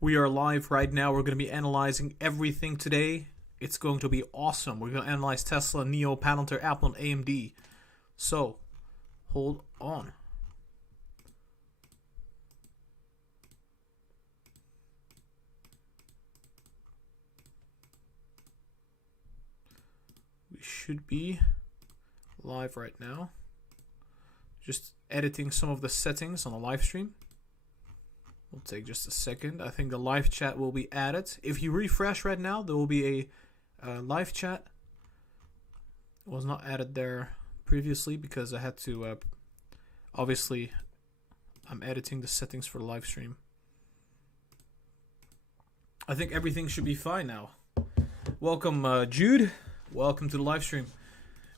We are live right now. We're going to be analyzing everything today. It's going to be awesome. We're going to analyze Tesla, NIO, Palantir, Apple, and AMD. So, hold on. We should be live right now. Just editing some of the settings on the live stream. Will take just a second. I think the live chat will be added. If you refresh right now, there will be a live chat. It was not added there previously because I had to obviously I'm editing the settings for the live stream. I think everything should be fine now. Welcome Jude. Welcome to the live stream.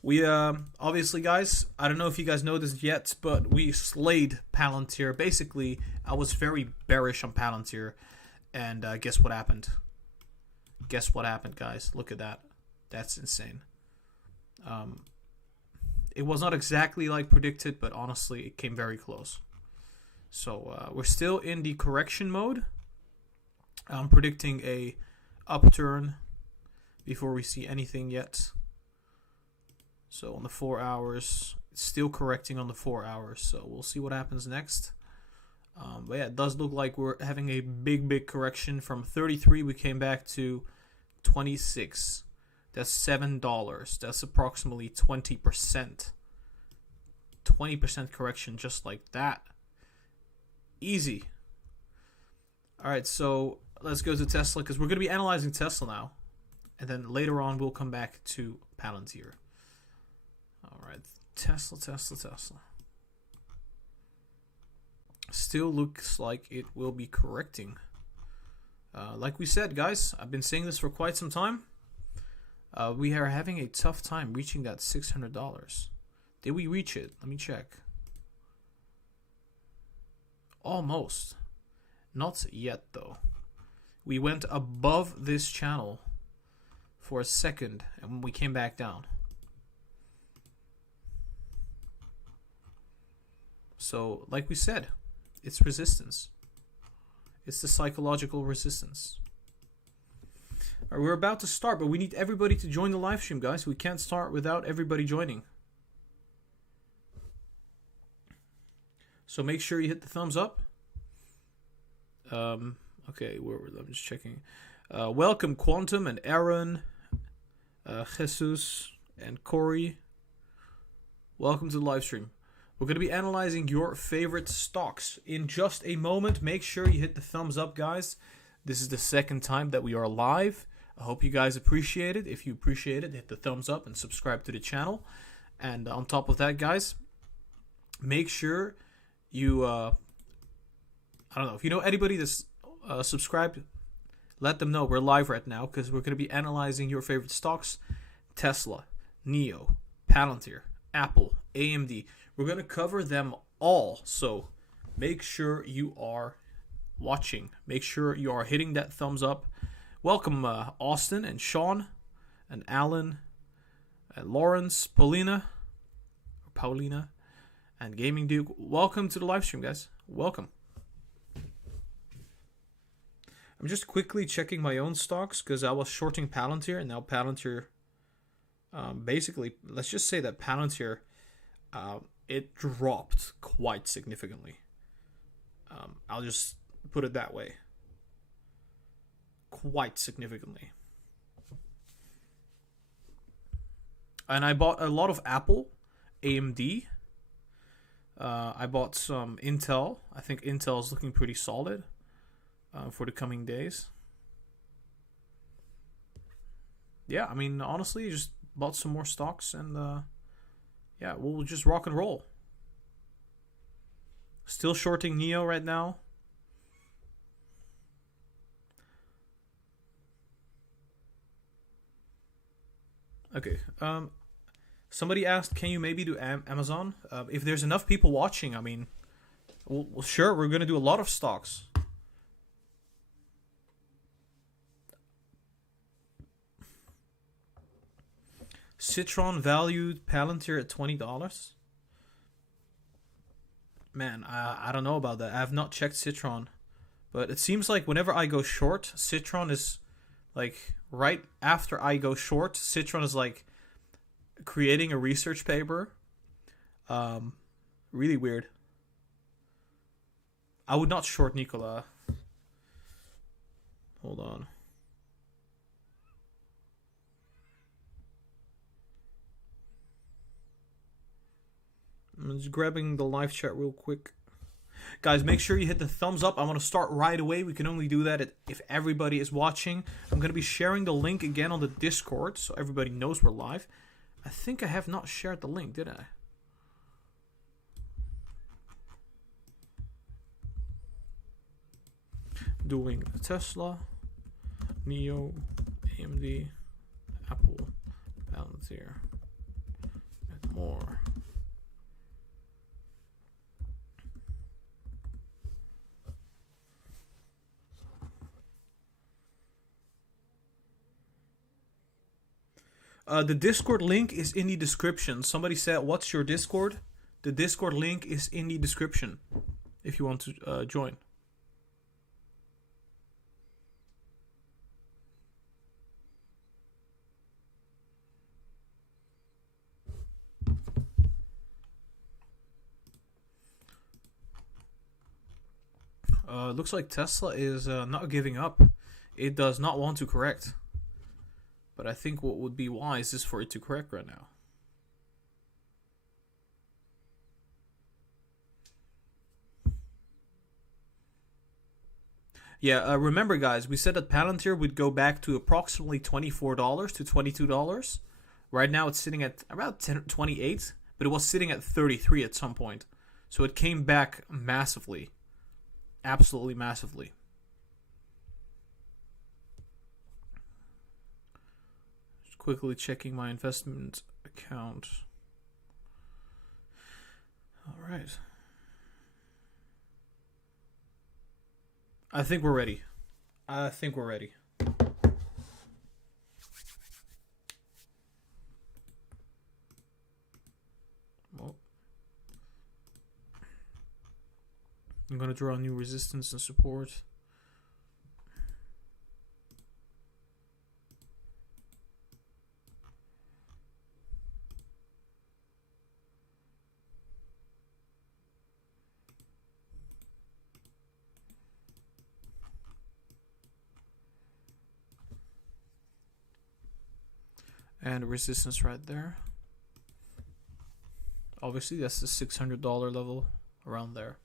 We obviously, guys, I don't know if you guys know this yet, but we slayed Palantir. Basically, I was very bearish on Palantir, and guess what happened? Guess what happened, guys? Look at that. That's insane. It was not exactly like predicted, but honestly, it came very close. So we're still in the correction mode. I'm predicting a upturn before we see anything yet. So on the 4 hours, it's still correcting on the 4 hours. So we'll see what happens next. But yeah, it does look like we're having a big correction. From 33, we came back to 26. That's $7. That's approximately 20%. 20% correction just like that. Easy. All right, so let's go to Tesla because we're going to be analyzing Tesla now. And then later on, we'll come back to Palantir. All right, Tesla. Still looks like it will be correcting. Like we said, guys, I've been saying this for quite some time. We are having a tough time reaching that $600. Did we reach it? Let me check. Almost. Not yet, though. We went above this channel for a second, and we came back down. So, like we said, it's resistance. It's the psychological resistance. All right, we're about to start, but we need everybody to join the live stream, guys. We can't start without everybody joining. So make sure you hit the thumbs up. Okay, I'm just checking. Welcome, Quantum and Aaron, Jesus and Corey. Welcome to the live stream. We're going to be analyzing your favorite stocks in just a moment. Make sure you hit the thumbs up, guys. This is the second time that we are live. I hope you guys appreciate it. If you appreciate it, hit the thumbs up and subscribe to the channel. And on top of that, guys, make sure you, I don't know, if you know anybody that's subscribed, let them know we're live right now because we're going to be analyzing your favorite stocks. Tesla, NIO, Palantir, Apple, AMD. We're going to cover them all, so make sure you are watching. Make sure you are hitting that thumbs up. Welcome, Austin and Sean and Alan and Lawrence, Paulina, and Gaming Duke. Welcome to the live stream, guys. Welcome. I'm just quickly checking my own stocks because I was shorting Palantir, and now Palantir, basically, let's just say that Palantir, it dropped quite significantly. I'll just put it that way. Quite significantly. And I bought a lot of Apple, AMD. I bought some Intel. I think Intel is looking pretty solid for the coming days. Yeah, I mean, honestly, just bought some more stocks and yeah, we'll just rock and roll. Still shorting NIO right now. Okay. Somebody asked, can you maybe do Amazon? If there's enough people watching, I mean, well, sure, we're going to do a lot of stocks. Citron valued Palantir at $20. Man, I don't know about that. I have not checked Citron, But it seems like whenever I go short, Citron is like right after I go short, Citron is like creating a research paper. Really weird. I would not short Nikola. Hold on. I'm just grabbing the live chat real quick. Guys, make sure you hit the thumbs up. I want to start right away. We can only do that if everybody is watching. I'm going to be sharing the link again on the Discord so everybody knows we're live. I think I have not shared the link, did I? Doing Tesla, NIO, AMD, Apple, Palantir, and more. The Discord link is in the description. Somebody said, what's your Discord? The Discord link is in the description if you want to join. Looks like Tesla is not giving up. It does not want to correct. But I think what would be wise is for it to correct right now. Yeah, remember guys, we said that Palantir would go back to approximately $24 to $22. Right now it's sitting at about 28, but it was sitting at 33 at some point. So it came back massively. Absolutely massively. Just quickly checking my investment account. All right. I think we're ready. I think we're ready. Well, I'm going to draw new resistance and support. And resistance right there. Obviously, that's the $600 level around there.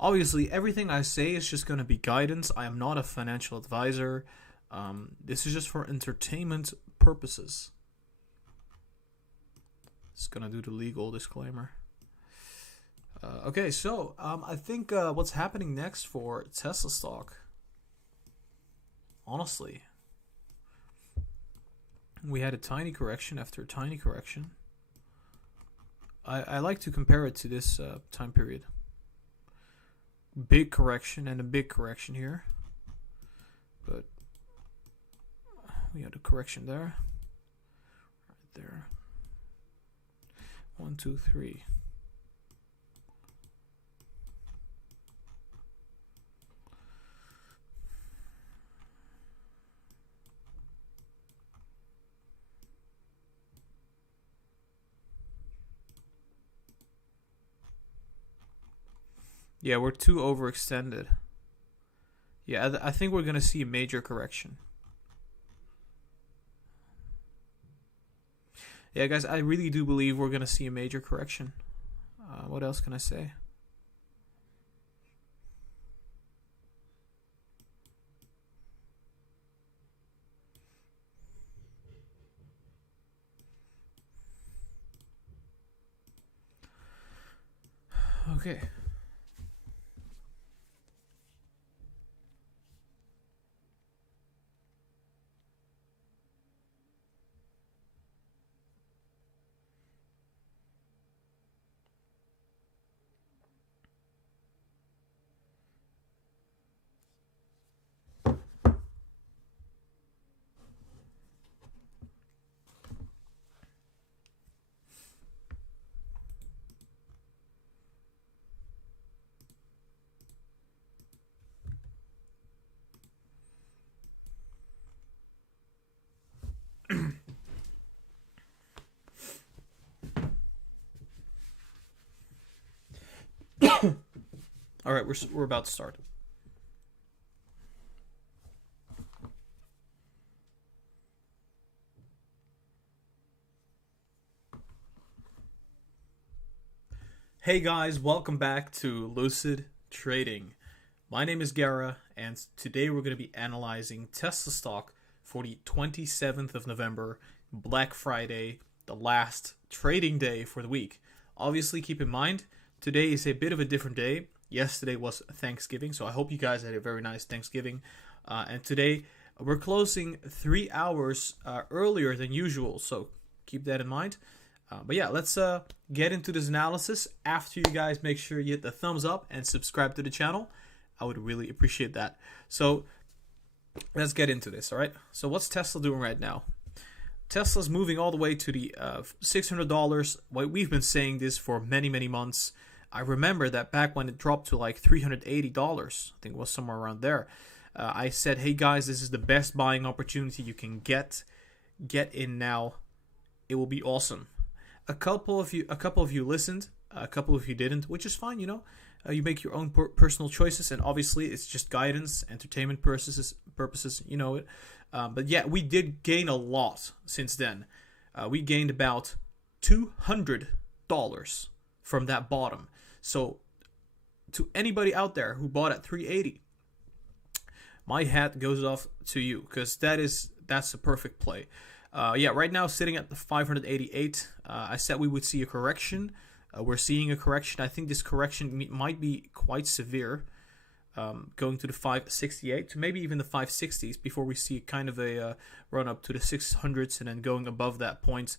Obviously, everything I say is just going to be guidance. I am not a financial advisor. This is just for entertainment purposes. Just going to do the legal disclaimer. Okay, so I think what's happening next for Tesla stock, honestly, we had a tiny correction after a tiny correction. I like to compare it to this time period. Big correction and a big correction here, but we had a correction there, right there. 1, 2, 3. Yeah, we're too overextended. Yeah, I think we're going to see a major correction. Yeah, guys, I really do believe we're going to see a major correction. What else can I say? Okay. All right, we're about to start. Hey guys, welcome back to Lucid Trading. My name is Gara, and today we're going to be analyzing Tesla stock for the 27th of November, Black Friday, the last trading day for the week. Obviously, keep in mind, today is a bit of a different day. Yesterday was Thanksgiving, so I hope you guys had a very nice Thanksgiving. And today, we're closing 3 hours earlier than usual, so keep that in mind. But yeah, let's get into this analysis. After you guys make sure you hit the thumbs up and subscribe to the channel, I would really appreciate that. So let's get into this, all right? So what's Tesla doing right now? Tesla's moving all the way to the $600. We've been saying this for many, many months. I remember that back when it dropped to like $380, I think it was somewhere around there. I said, hey guys, this is the best buying opportunity you can get. Get in now. It will be awesome. A couple of you listened, a couple of you didn't, which is fine, you know. You make your own personal choices, and obviously it's just guidance, entertainment purposes, you know it. But yeah, we did gain a lot since then. We gained about $200 from that bottom. So to anybody out there who bought at 380, my hat goes off to you, because that's a perfect play. Yeah, right now sitting at the 588. I said we would see a correction. We're seeing a correction. I think this correction might be quite severe, going to the 568 to maybe even the 560s before we see kind of a run up to the 600s and then going above that point,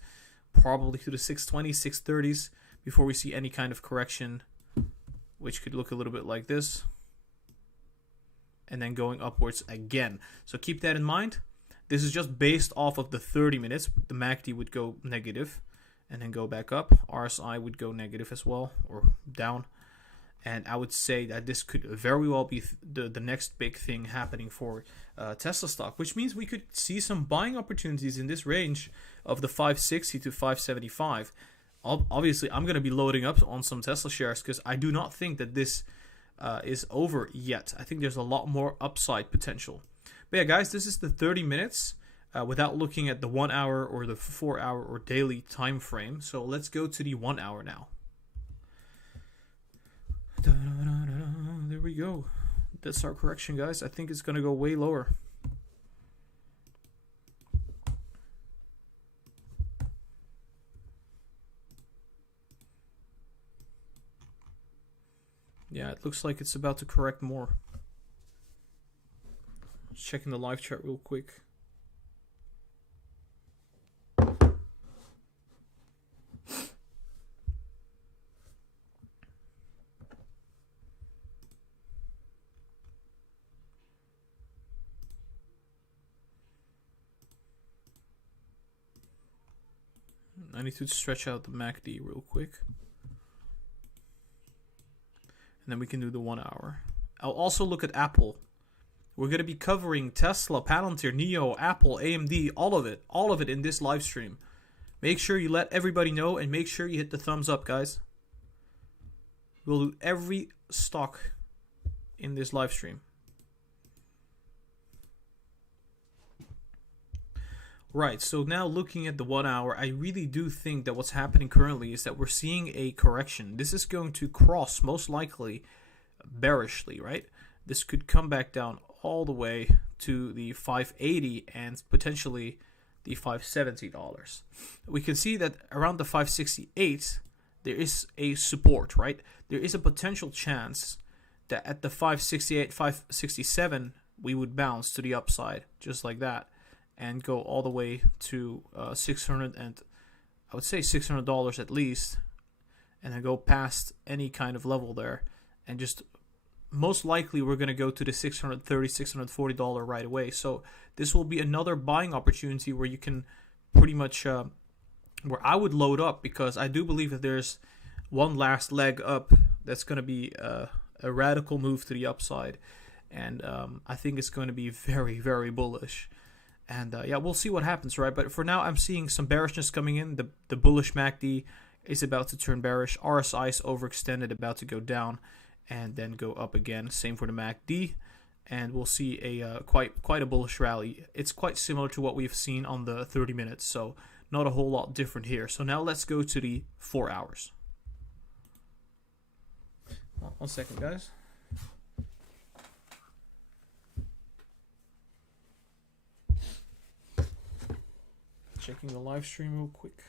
probably to the 620s, 630s before we see any kind of correction, which could look a little bit like this, and then going upwards again. So keep that in mind. This is just based off of the 30 minutes. The MACD would go negative and then go back up. RSI would go negative as well, or down. And I would say that this could very well be the next big thing happening for Tesla stock, which means we could see some buying opportunities in this range of the 560 to 575. Obviously, I'm going to be loading up on some Tesla shares because I do not think that this is over yet. I think there's a lot more upside potential. But yeah, guys, this is the 30 minutes without looking at the 1 hour or the 4 hour or daily time frame. So let's go to the 1 hour now. There we go. That's our correction, guys. I think it's going to go way lower. Yeah, it looks like it's about to correct more. Checking the live chat real quick. I need to stretch out the MACD real quick. And then we can do the 1 hour. I'll also look at Apple. We're going to be covering Tesla, Palantir, NIO, Apple, AMD, all of it in this live stream. Make sure you let everybody know and make sure you hit the thumbs up, guys. We'll do every stock in this live stream. Right, so now looking at the 1 hour, I really do think that what's happening currently is that we're seeing a correction. This is going to cross, most likely, bearishly, right? This could come back down all the way to the 580 and potentially the $570. We can see that around the 568 there is a support, right? There is a potential chance that at the 568, 567 we would bounce to the upside just like that and go all the way to 600 and I would say $600 at least, and then go past any kind of level there, and just most likely we're going to go to the $630, $640 right away. So this will be another buying opportunity where you can pretty much, where I would load up, because I do believe that there's one last leg up that's going to be a radical move to the upside. And I think it's going to be very, very bullish. And yeah, we'll see what happens, right? But for now, I'm seeing some bearishness coming in. The bullish MACD is about to turn bearish. RSI is overextended, about to go down. and then go up again. Same for the MACD, and we'll see a quite a bullish rally. It's quite similar to what we've seen on the 30 minutes, so not a whole lot different here. So now let's go to the 4 hours. 1 second, guys. Checking the live stream real quick.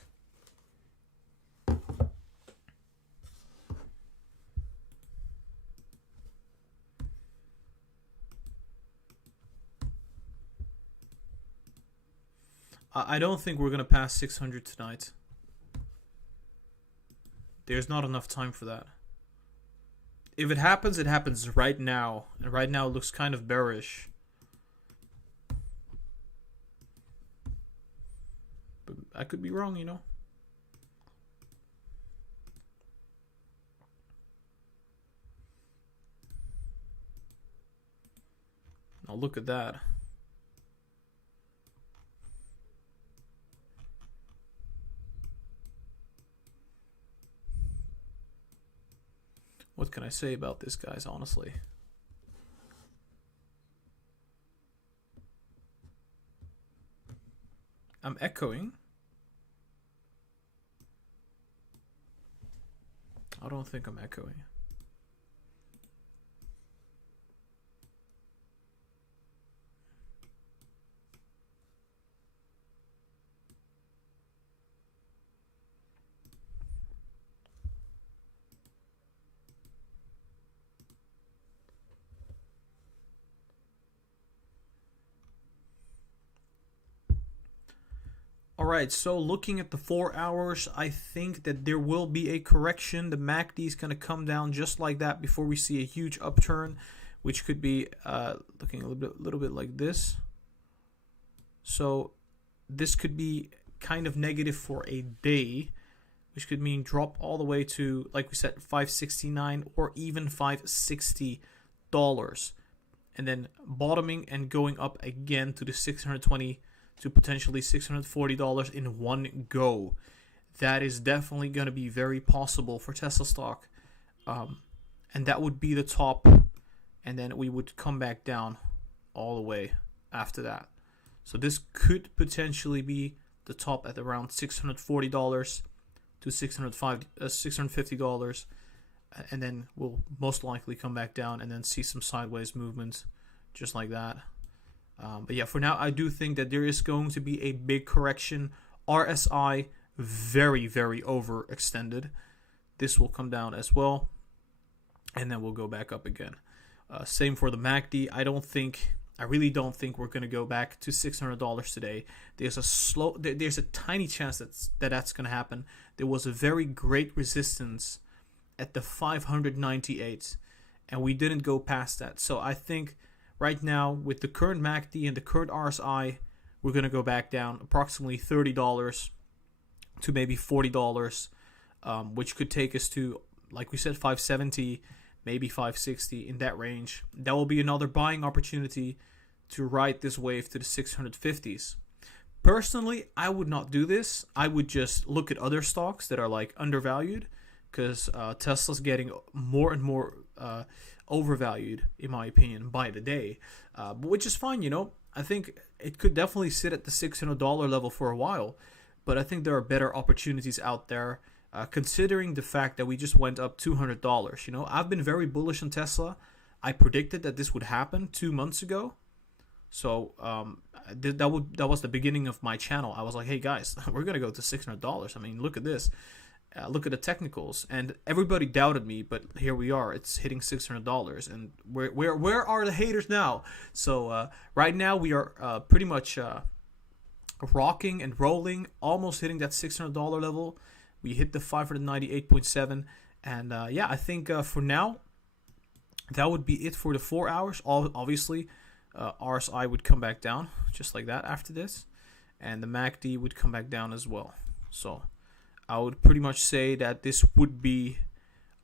I don't think we're going to pass 600 tonight. There's not enough time for that. If it happens right now. And right now it looks kind of bearish. But I could be wrong, you know. Now look at that. What can I say about this, guys, honestly? I'm echoing. I don't think I'm echoing. Alright, so looking at the 4 hours, I think that there will be a correction. The MACD is going to come down just like that before we see a huge upturn, which could be looking a little bit like this. So this could be kind of negative for a day, which could mean drop all the way to, like we said, $569 or even $560, and then bottoming and going up again to the 620 to potentially $640 in one go. That is definitely going to be very possible for Tesla stock, and that would be the top, and then we would come back down all the way after that. So this could potentially be the top at around $640 to $650, and then we'll most likely come back down and then see some sideways movements just like that. But yeah, for now, I do think that there is going to be a big correction. RSI, very, very overextended. This will come down as well, and then we'll go back up again. Same for the MACD. I really don't think we're going to go back to $600 today. There's a tiny chance that's going to happen. There was a very great resistance at the 598, and we didn't go past that. So I think right now, with the current MACD and the current RSI, we're going to go back down approximately $30 to maybe $40, which could take us to, like we said, 570, maybe 560, in that range. That will be another buying opportunity to ride this wave to the 650s. Personally, I would not do this. I would just look at other stocks that are like undervalued, because Tesla's getting more and more overvalued, in my opinion, by the day, which is fine. You know, I think it could definitely sit at the $600 level for a while, but I think there are better opportunities out there, considering the fact that we just went up $200. You know, I've been very bullish on Tesla. I predicted that this would happen 2 months ago, so that was the beginning of my channel. I was like, hey guys, we're gonna go to $600. I mean, look at this. Look at the technicals, and everybody doubted me, but here we are. It's hitting $600, and where are the haters now? So right now we are pretty much rocking and rolling, almost hitting that $600 level. We hit the 598.7, and yeah, I think for now that would be it for the 4 hours. Obviously, RSI would come back down just like that after this, and the MACD would come back down as well. So I would pretty much say that this would be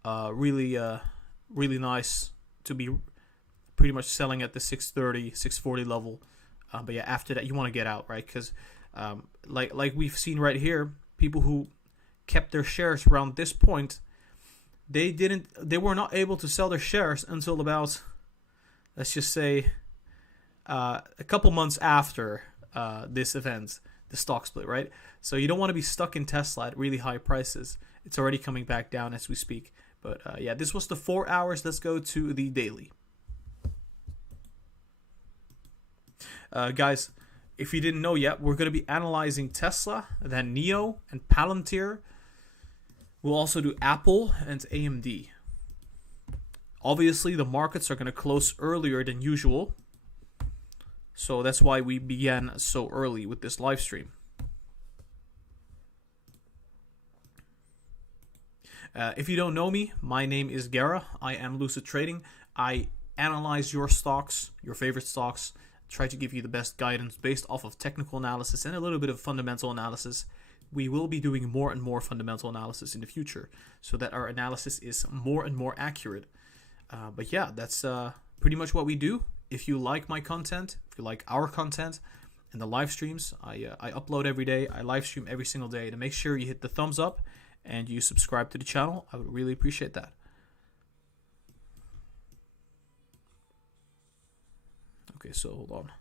really nice to be pretty much selling at the 630, 640 level. But yeah, after that, you want to get out, right? Because like we've seen right here, people who kept their shares around this point, they were not able to sell their shares until about, let's just say, a couple months after this event, the stock split, right? So you don't want to be stuck in Tesla at really high prices. It's already coming back down as we speak. But yeah, this was the 4 hours. Let's go to the daily. Guys, if you didn't know yet, we're going to be analyzing Tesla, then NIO and Palantir. We'll also do Apple and AMD. Obviously, the markets are going to close earlier than usual. So that's why we began so early with this live stream. If you don't know me, my name is Gara. I am Lucid Trading. I analyze your stocks, your favorite stocks, try to give you the best guidance based off of technical analysis and a little bit of fundamental analysis. We will be doing more and more fundamental analysis in the future so that our analysis is more and more accurate. But yeah, that's pretty much what we do. If you like my content, if you like our content and the live streams, I upload every day. I live stream every single day. To make sure you hit the thumbs up and you subscribe to the channel, I would really appreciate that. Okay, so hold on.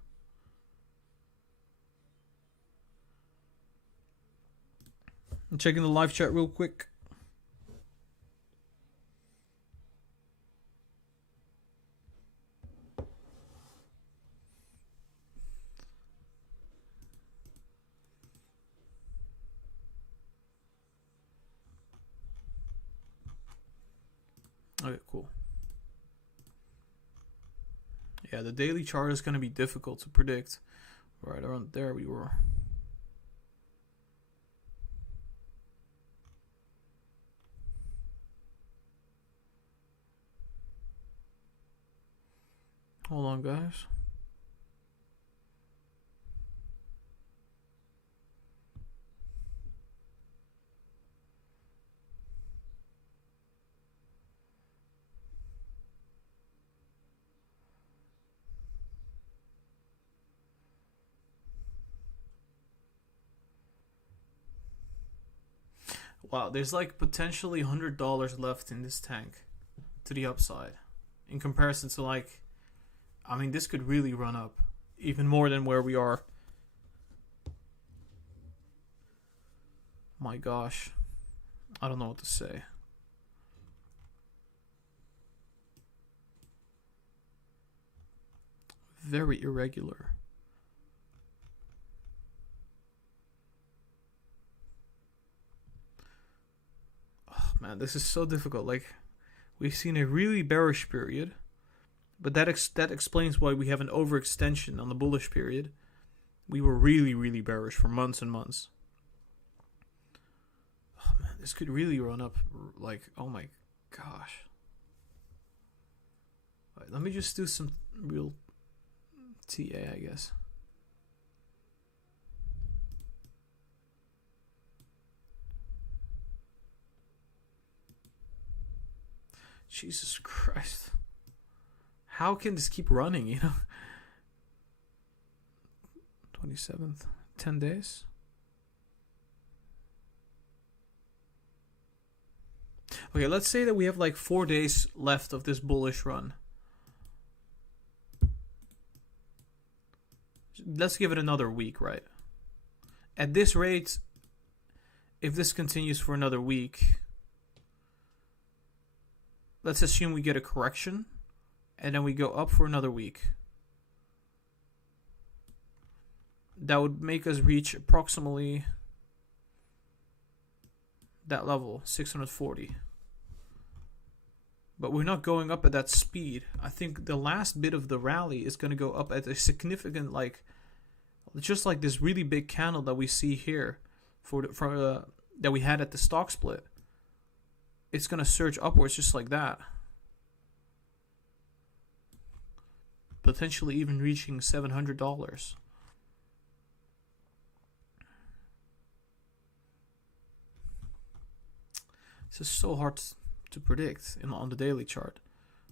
I'm checking the live chat real quick. Okay, cool. Yeah, the daily chart is going to be difficult to predict. Right around there we were. Hold on, guys. Wow, there's like potentially $100 left in this tank to the upside. In comparison to like, I mean, this could really run up even more than where we are. My gosh, I don't know what to say. Very irregular. Man, this is so difficult. Like, we've seen a really bearish period, but that explains why we have an overextension on the bullish period. We were really, really bearish for months and months. Oh man, this could really run up. Like, oh my gosh. All right, let me just do some real TA, I guess. Jesus Christ. How can this keep running, you know? 27th, 10 days. Okay, let's say that we have like 4 days left of this bullish run. Let's give it another week, right? At this rate, if this continues for another week, let's assume we get a correction, and then we go up for another week. That would make us reach approximately that level, 640. But we're not going up at that speed. I think the last bit of the rally is going to go up at a significant, like, just like this really big candle that we see here that we had at the stock split. It's going to surge upwards just like that. Potentially even reaching $700. This is so hard to predict on the daily chart.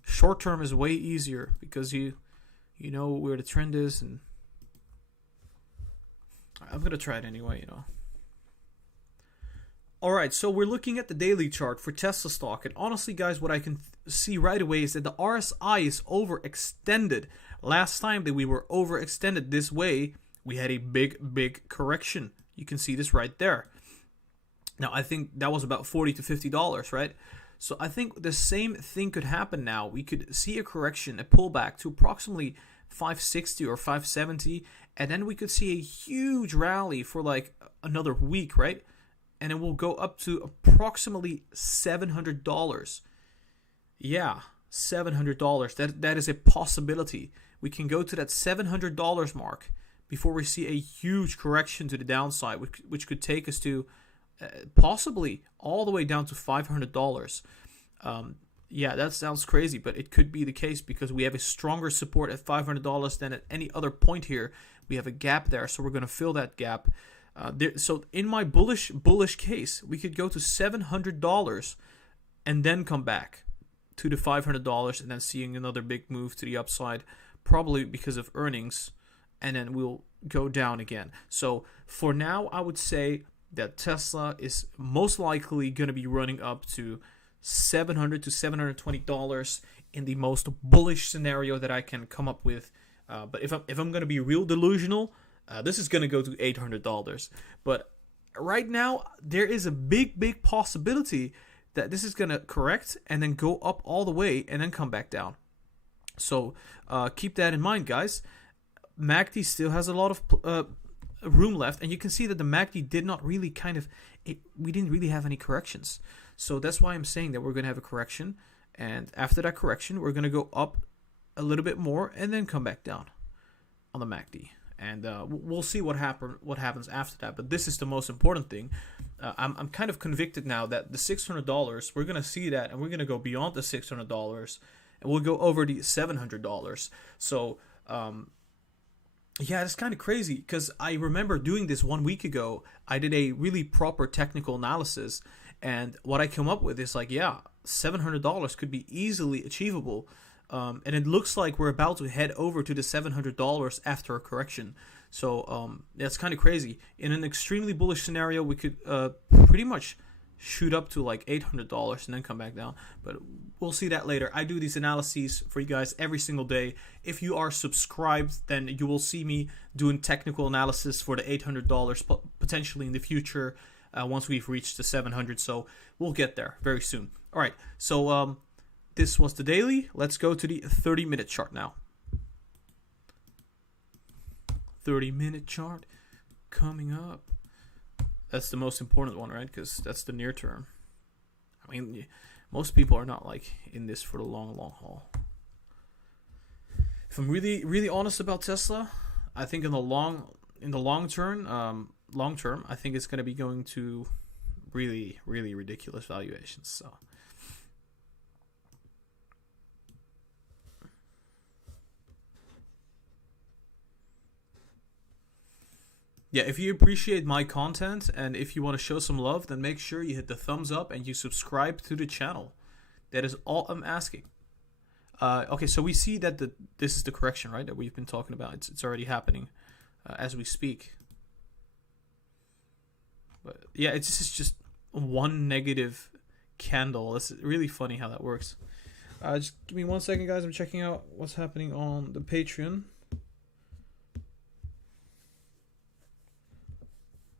Short term is way easier because you know where the trend is, and I'm going to try it anyway, you know. Alright, so we're looking at the daily chart for Tesla stock, and honestly guys, what I can see right away is that the RSI is overextended. Last time that we were overextended this way, we had a big correction. You can see this right there. Now I think that was about $40 to $50, right? So I think the same thing could happen now. We could see a correction, a pullback to approximately 560 or 570, and then we could see a huge rally for like another week, right? And it will go up to approximately $700. Yeah, $700. That is a possibility. We can go to that $700 mark before we see a huge correction to the downside, which could take us to possibly all the way down to $500. Yeah, that sounds crazy, but it could be the case because we have a stronger support at $500 than at any other point here. We have a gap there, so we're going to fill that gap. So in my bullish case, we could go to $700 and then come back to the $500 and then seeing another big move to the upside, probably because of earnings, and then we'll go down again. So for now, I would say that Tesla is most likely going to be running up to $700 to $720 in the most bullish scenario that I can come up with. But if I'm going to be real delusional, this is going to go to $800. But right now, there is a big possibility that this is going to correct and then go up all the way and then come back down. So keep that in mind, guys. MACD still has a lot of room left, and you can see that the MACD did not really we didn't really have any corrections. So that's why I'm saying that we're going to have a correction, and after that correction, we're going to go up a little bit more and then come back down on the MACD. And we'll see what happens after that. But this is the most important thing. I'm kind of convicted now that the $600, we're going to see that, and we're going to go beyond the $600, and we'll go over the $700. So, yeah, it's kind of crazy because I remember doing this 1 week ago. I did a really proper technical analysis, and what I come up with is like, yeah, $700 could be easily achievable. And it looks like we're about to head over to the $700 after a correction. So that's kind of crazy. In an extremely bullish scenario, we could pretty much shoot up to like $800 and then come back down. But we'll see that later. I do these analyses for you guys every single day. If you are subscribed, then you will see me doing technical analysis for the $800 potentially in the future once we've reached the 700. So we'll get there very soon. All right. So this was the daily. Let's go to the 30-minute chart now. 30-minute chart coming up. That's the most important one, right? Because that's the near term. I mean, most people are not like in this for the long haul. If I'm really honest about Tesla, I think in the long term, I think it's going to be going to really ridiculous valuations. So. Yeah, if you appreciate my content and if you want to show some love, then make sure you hit the thumbs up and you subscribe to the channel. That is all I'm asking. Okay, so we see that this is the correction, right, that we've been talking about. It's already happening as we speak. But yeah, it's just one negative candle. It's really funny how that works. Just give me 1 second, guys. I'm checking out what's happening on the Patreon.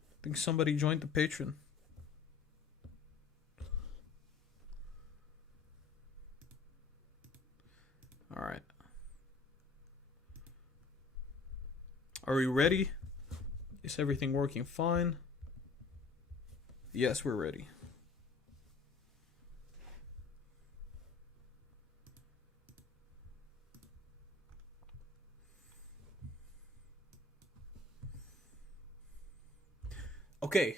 I think somebody joined the Patreon. All right. Are we ready? Is everything working fine? Yes, we're ready. Okay,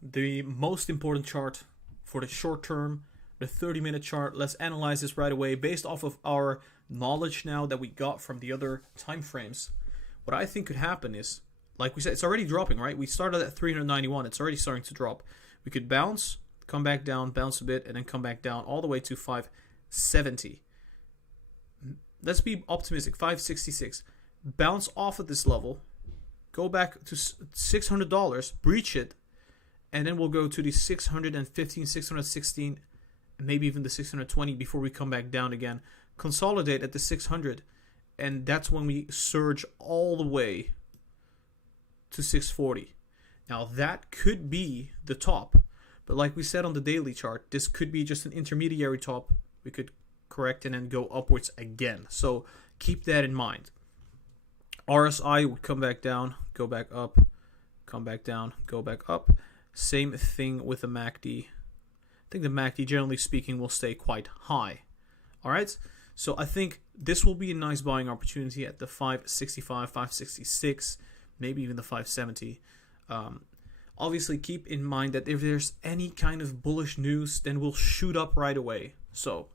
the most important chart for the short term, the 30-minute chart. Let's analyze this right away based off of our knowledge now that we got from the other time frames. What I think could happen is, like we said, it's already dropping, right? We started at 391. It's already starting to drop. We could bounce, come back down, bounce a bit, and then come back down all the way to 570. Let's be optimistic, 566. Bounce off at this level. Go back to $600, breach it, and then we'll go to the 615, 616, and maybe even the 620 before we come back down again. Consolidate at the 600, and that's when we surge all the way to 640. Now that could be the top, but like we said on the daily chart, this could be just an intermediary top. We could correct and then go upwards again. So keep that in mind. RSI would come back down, go back up, come back down, go back up. Same thing with the MACD. I think the MACD, generally speaking, will stay quite high. All right. So I think this will be a nice buying opportunity at the 565, 566, maybe even the 570. Obviously, keep in mind that if there's any kind of bullish news, then we'll shoot up right away. So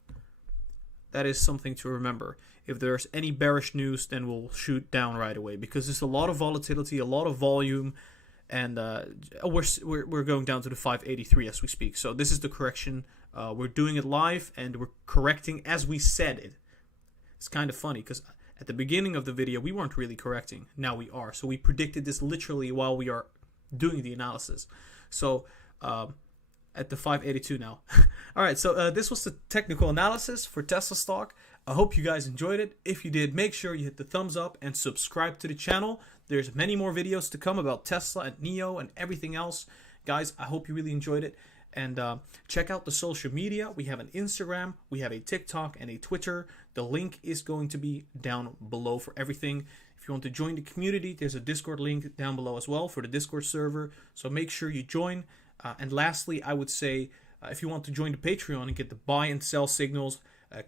that is something to remember. If there's any bearish news, then we'll shoot down right away because there's a lot of volatility, a lot of volume, and we're going down to the 583 as we speak. So this is the correction. We're doing it live and we're correcting as we said it. It's kind of funny because at the beginning of the video we weren't really correcting. Now we are. So we predicted this literally while we are doing the analysis. So at the 582 now. All right, so this was the technical analysis for Tesla stock. I hope you guys enjoyed it. If you did, make sure you hit the thumbs up and subscribe to the channel. There's many more videos to come about Tesla and NIO and everything else. Guys, I hope you really enjoyed it. And check out the social media. We have an Instagram, we have a TikTok, and a Twitter. The link is going to be down below for everything. If you want to join the community, there's a Discord link down below as well for the Discord server. So make sure you join. And lastly, I would say if you want to join the Patreon and get the buy and sell signals,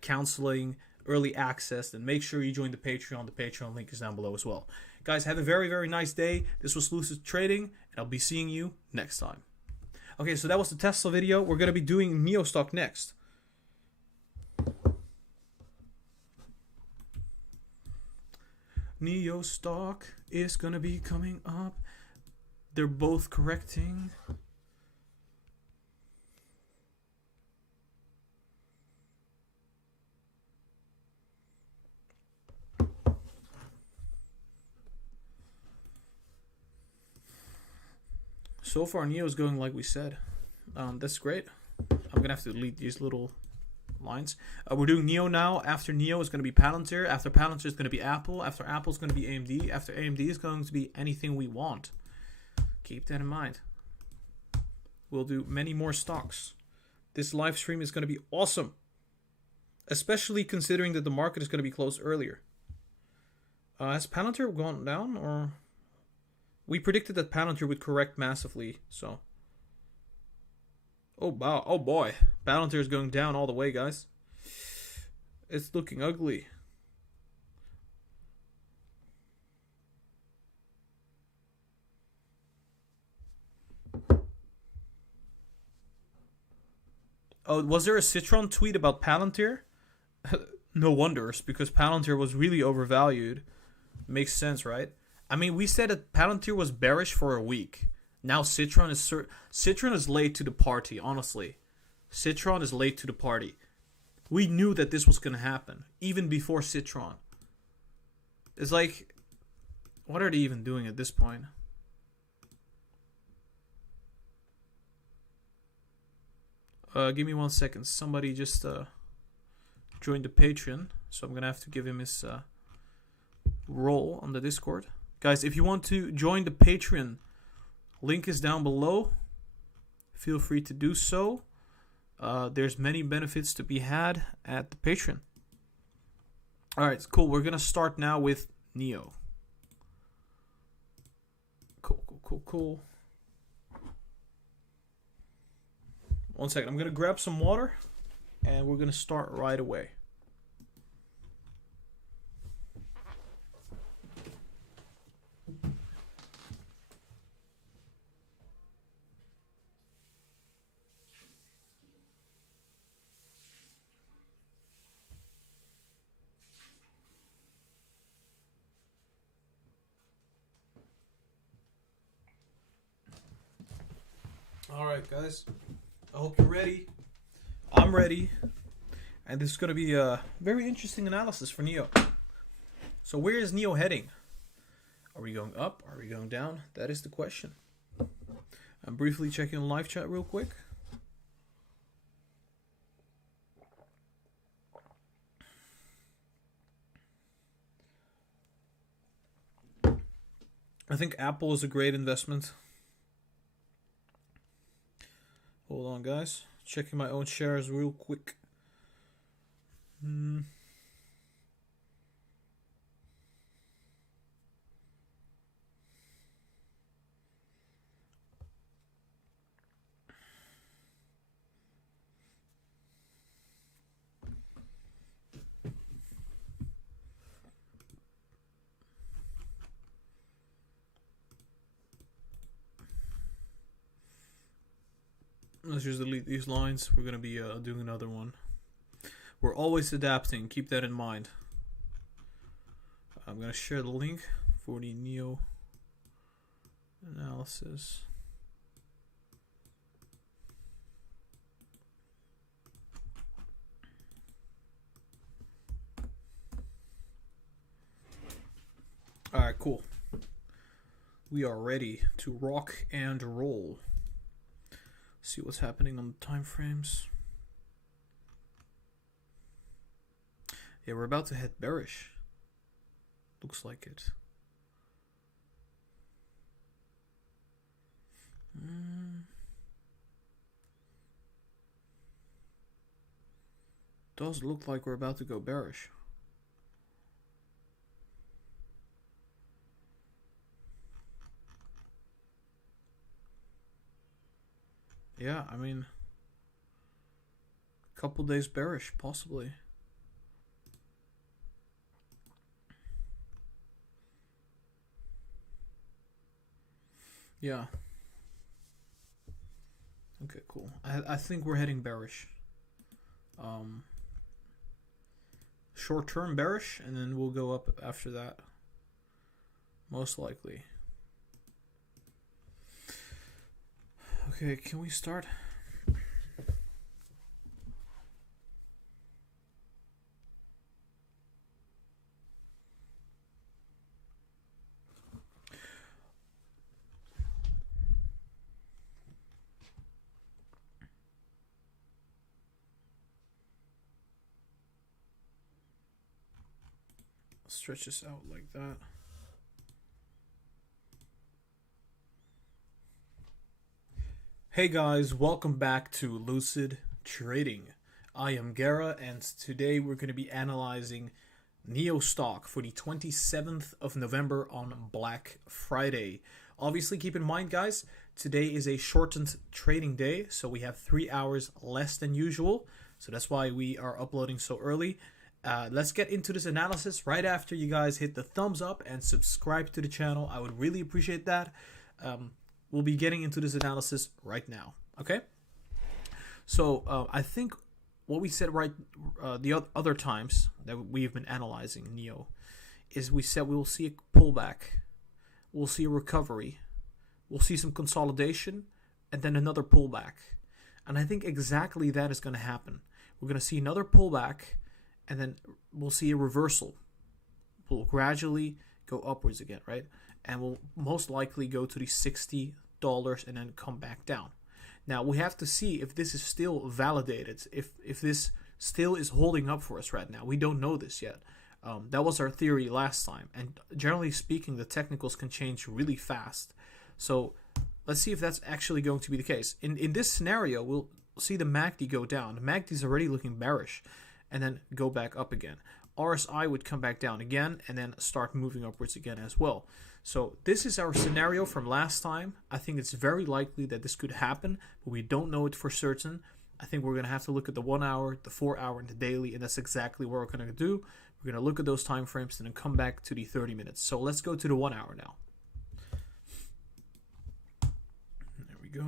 counseling, early access, then make sure you join the Patreon. The Patreon link is down below as well. Guys, have a very, very nice day. This was Lucid Trading, and I'll be seeing you next time. Okay, so that was the Tesla video. We're going to be doing NIO stock next. NIO stock is going to be coming up. They're both correcting. So far, NIO is going like we said. That's great. I'm going to have to delete these little lines. We're doing NIO now. After NIO is going to be Palantir. After Palantir is going to be Apple. After Apple is going to be AMD. After AMD is going to be anything we want. Keep that in mind. We'll do many more stocks. This live stream is going to be awesome. Especially considering that the market is going to be closed earlier. Has Palantir gone down or... We predicted that Palantir would correct massively, so... Oh, wow. Oh, boy. Palantir is going down all the way, guys. It's looking ugly. Oh, was there a Citron tweet about Palantir? No wonders, because Palantir was really overvalued. Makes sense, right? I mean, we said that Palantir was bearish for a week. Now Citron is late to the party, honestly. Citron is late to the party. We knew that this was going to happen, even before Citron. It's like, what are they even doing at this point? Give me 1 second. Somebody just joined the Patreon, so I'm going to have to give him his role on the Discord. Guys, if you want to join the Patreon, link is down below. Feel free to do so. There's many benefits to be had at the Patreon. Alright, cool. We're going to start now with NIO. Cool. 1 second. I'm going to grab some water, and we're going to start right away. Alright, guys. I hope you're ready. I'm ready. And this is going to be a very interesting analysis for NIO. So where is NIO heading? Are we going up? Are we going down? That is the question. I'm briefly checking the live chat real quick. I think Apple is a great investment. Hold on, guys. Checking my own shares real quick. Let's just delete these lines. We're going to be doing another one. We're always adapting. Keep that in mind. I'm going to share the link for the NEO analysis. Alright, cool. We are ready to rock and roll. See what's happening on the time frames. Yeah, we're about to head bearish. Looks like it. Does look like we're about to go bearish. Yeah, I mean, a couple days bearish, possibly. Yeah. Okay, cool. I think we're heading bearish. Short-term bearish, and then we'll go up after that. Most likely. Okay, can we start? Stretch this out like that. Hey guys, welcome back to Lucid Trading. I am Gara, and today we're going to be analyzing NEO stock for the 27th of November on Black Friday. Obviously, keep in mind, guys, today is a shortened trading day, so we have 3 hours less than usual. So that's why we are uploading so early. Let's get into this analysis right after you guys hit the thumbs up and subscribe to the channel. I would really appreciate that. We'll be getting into this analysis right now, okay? So I think what we said the other times that we've been analyzing NEO is we said we'll see a pullback, we'll see a recovery, we'll see some consolidation, and then another pullback. And I think exactly that is going to happen. We're going to see another pullback, and then we'll see a reversal. We'll gradually go upwards again, right? And we'll most likely go to the $60 and then come back down. Now, we have to see if this is still validated, if this still is holding up for us right now. We don't know this yet. That was our theory last time. And generally speaking, the technicals can change really fast. So let's see if that's actually going to be the case. In this scenario, we'll see the MACD go down. The MACD is already looking bearish, and then go back up again. RSI would come back down again and then start moving upwards again as well. So this is our scenario from last time. I think it's very likely that this could happen, but we don't know it for certain. I think we're going to have to look at the 1 hour, the 4 hour, and the daily, and that's exactly what we're going to do. We're going to look at those time frames and then come back to the 30 minutes. So let's go to the 1 hour now. There we go.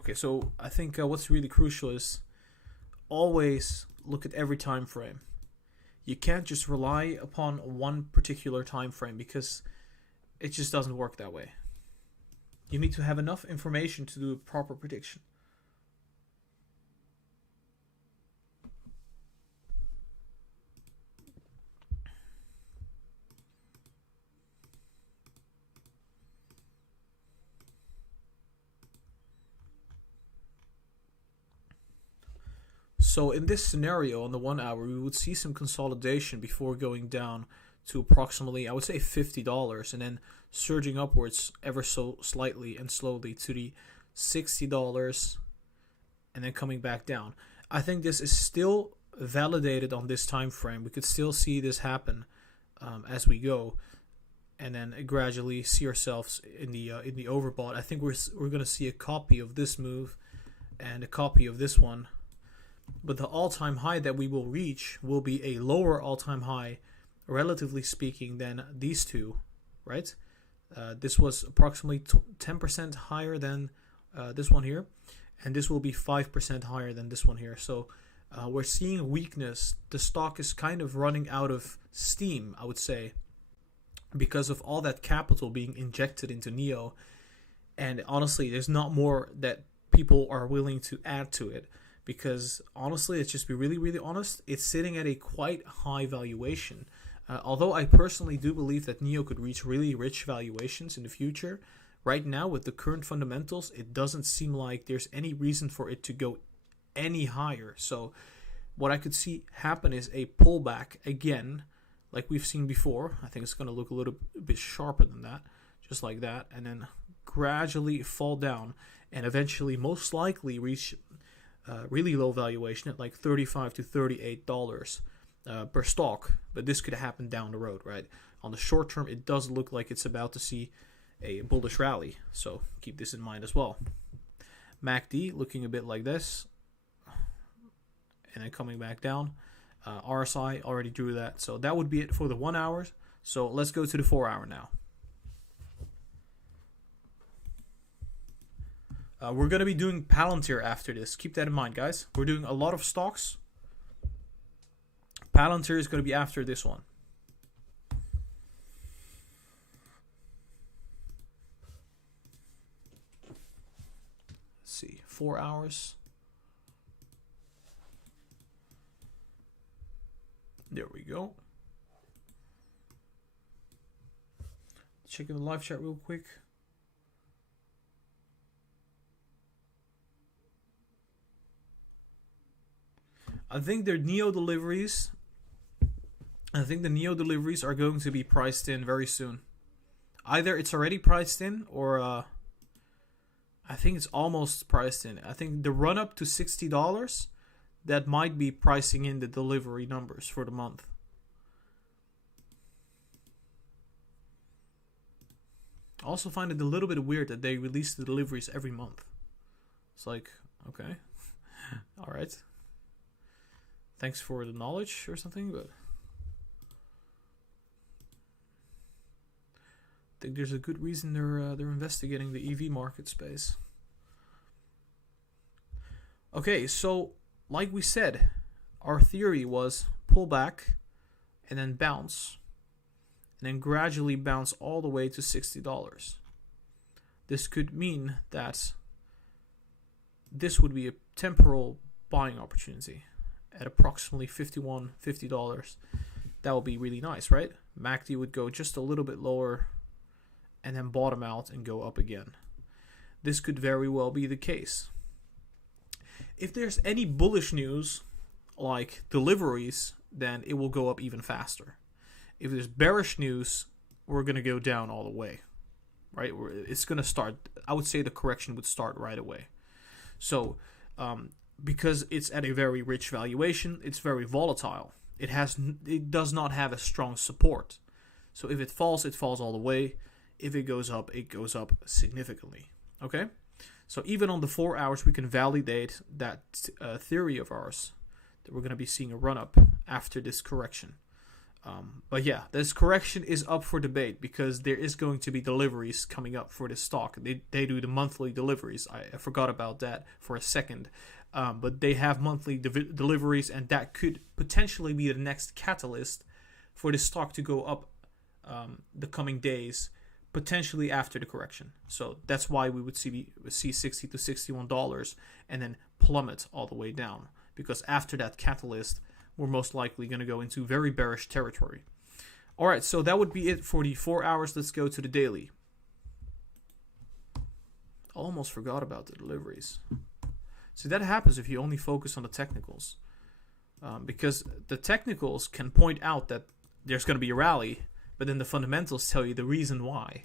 Okay, so I think what's really crucial is always look at every time frame. You can't just rely upon one particular time frame because it just doesn't work that way. You need to have enough information to do a proper prediction. So in this scenario, on the 1 hour, we would see some consolidation before going down to approximately, I would say, $50, and then surging upwards ever so slightly and slowly to the $60, and then coming back down. I think this is still validated on this time frame. We could still see this happen as we go, and then gradually see ourselves in the overbought. I think we're going to see a copy of this move and a copy of this one, but the all-time high that we will reach will be a lower all-time high, relatively speaking, than these two, right? This was approximately 10% higher than this one here, and this will be 5% higher than this one here. So we're seeing weakness. The stock is kind of running out of steam, I would say, because of all that capital being injected into NEO. And honestly, there's not more that people are willing to add to it, because honestly, let's just be really, really honest, it's sitting at a quite high valuation. Although I personally do believe that NEO could reach really rich valuations in the future, right now with the current fundamentals, it doesn't seem like there's any reason for it to go any higher. So what I could see happen is a pullback again, like we've seen before. I think it's going to look a little bit sharper than that, just like that, and then gradually fall down and eventually most likely reach really low valuation at like $35 to $38 per stock. But this could happen down the road, right? On the short term, it does look like it's about to see a bullish rally, so keep this in mind as well. MACD looking a bit like this, and then coming back down. RSI already drew that, so that would be it for the 1 hour. So let's go to the 4 hour now. We're going to be doing Palantir after this. Keep that in mind, guys. We're doing a lot of stocks. Palantir is going to be after this one. Let's see, 4 hours. There we go. Checking the live chat real quick. I think the NEO deliveries are going to be priced in very soon. Either it's already priced in, or I think it's almost priced in. I think the run up to $60, that might be pricing in the delivery numbers for the month. I also find it a little bit weird that they release the deliveries every month. It's like, okay, all right. Thanks for the knowledge or something, but I think there's a good reason they're investigating the EV market space. Okay, so like we said, our theory was pull back and then bounce, and then gradually bounce all the way to $60. This could mean that this would be a temporal buying opportunity at approximately $50. That would be really nice, right? MACD would go just a little bit lower and then bottom out and go up again. This could very well be the case. If there's any bullish news like deliveries, then it will go up even faster. If there's bearish news, we're going to go down all the way, right? It's going to start, I would say the correction would start right away. So, because it's at a very rich valuation, it's very volatile. It does not have a strong support. So if it falls all the way. If it goes up significantly. Okay? So even on the 4 hours, we can validate that theory of ours, that we're going to be seeing a run-up after this correction. But yeah, this correction is up for debate, because there is going to be deliveries coming up for this stock. They do the monthly deliveries. I forgot about that for a second. But they have monthly deliveries, and that could potentially be the next catalyst for this stock to go up the coming days, potentially after the correction. So that's why we would see $60 to $61 and then plummet all the way down, because after that catalyst, we're most likely going to go into very bearish territory. All right, so that would be it for the 4 hours. Let's go to the daily. Almost forgot about the deliveries. So that happens if you only focus on the technicals. Because the technicals can point out that there's going to be a rally, but then the fundamentals tell you the reason why.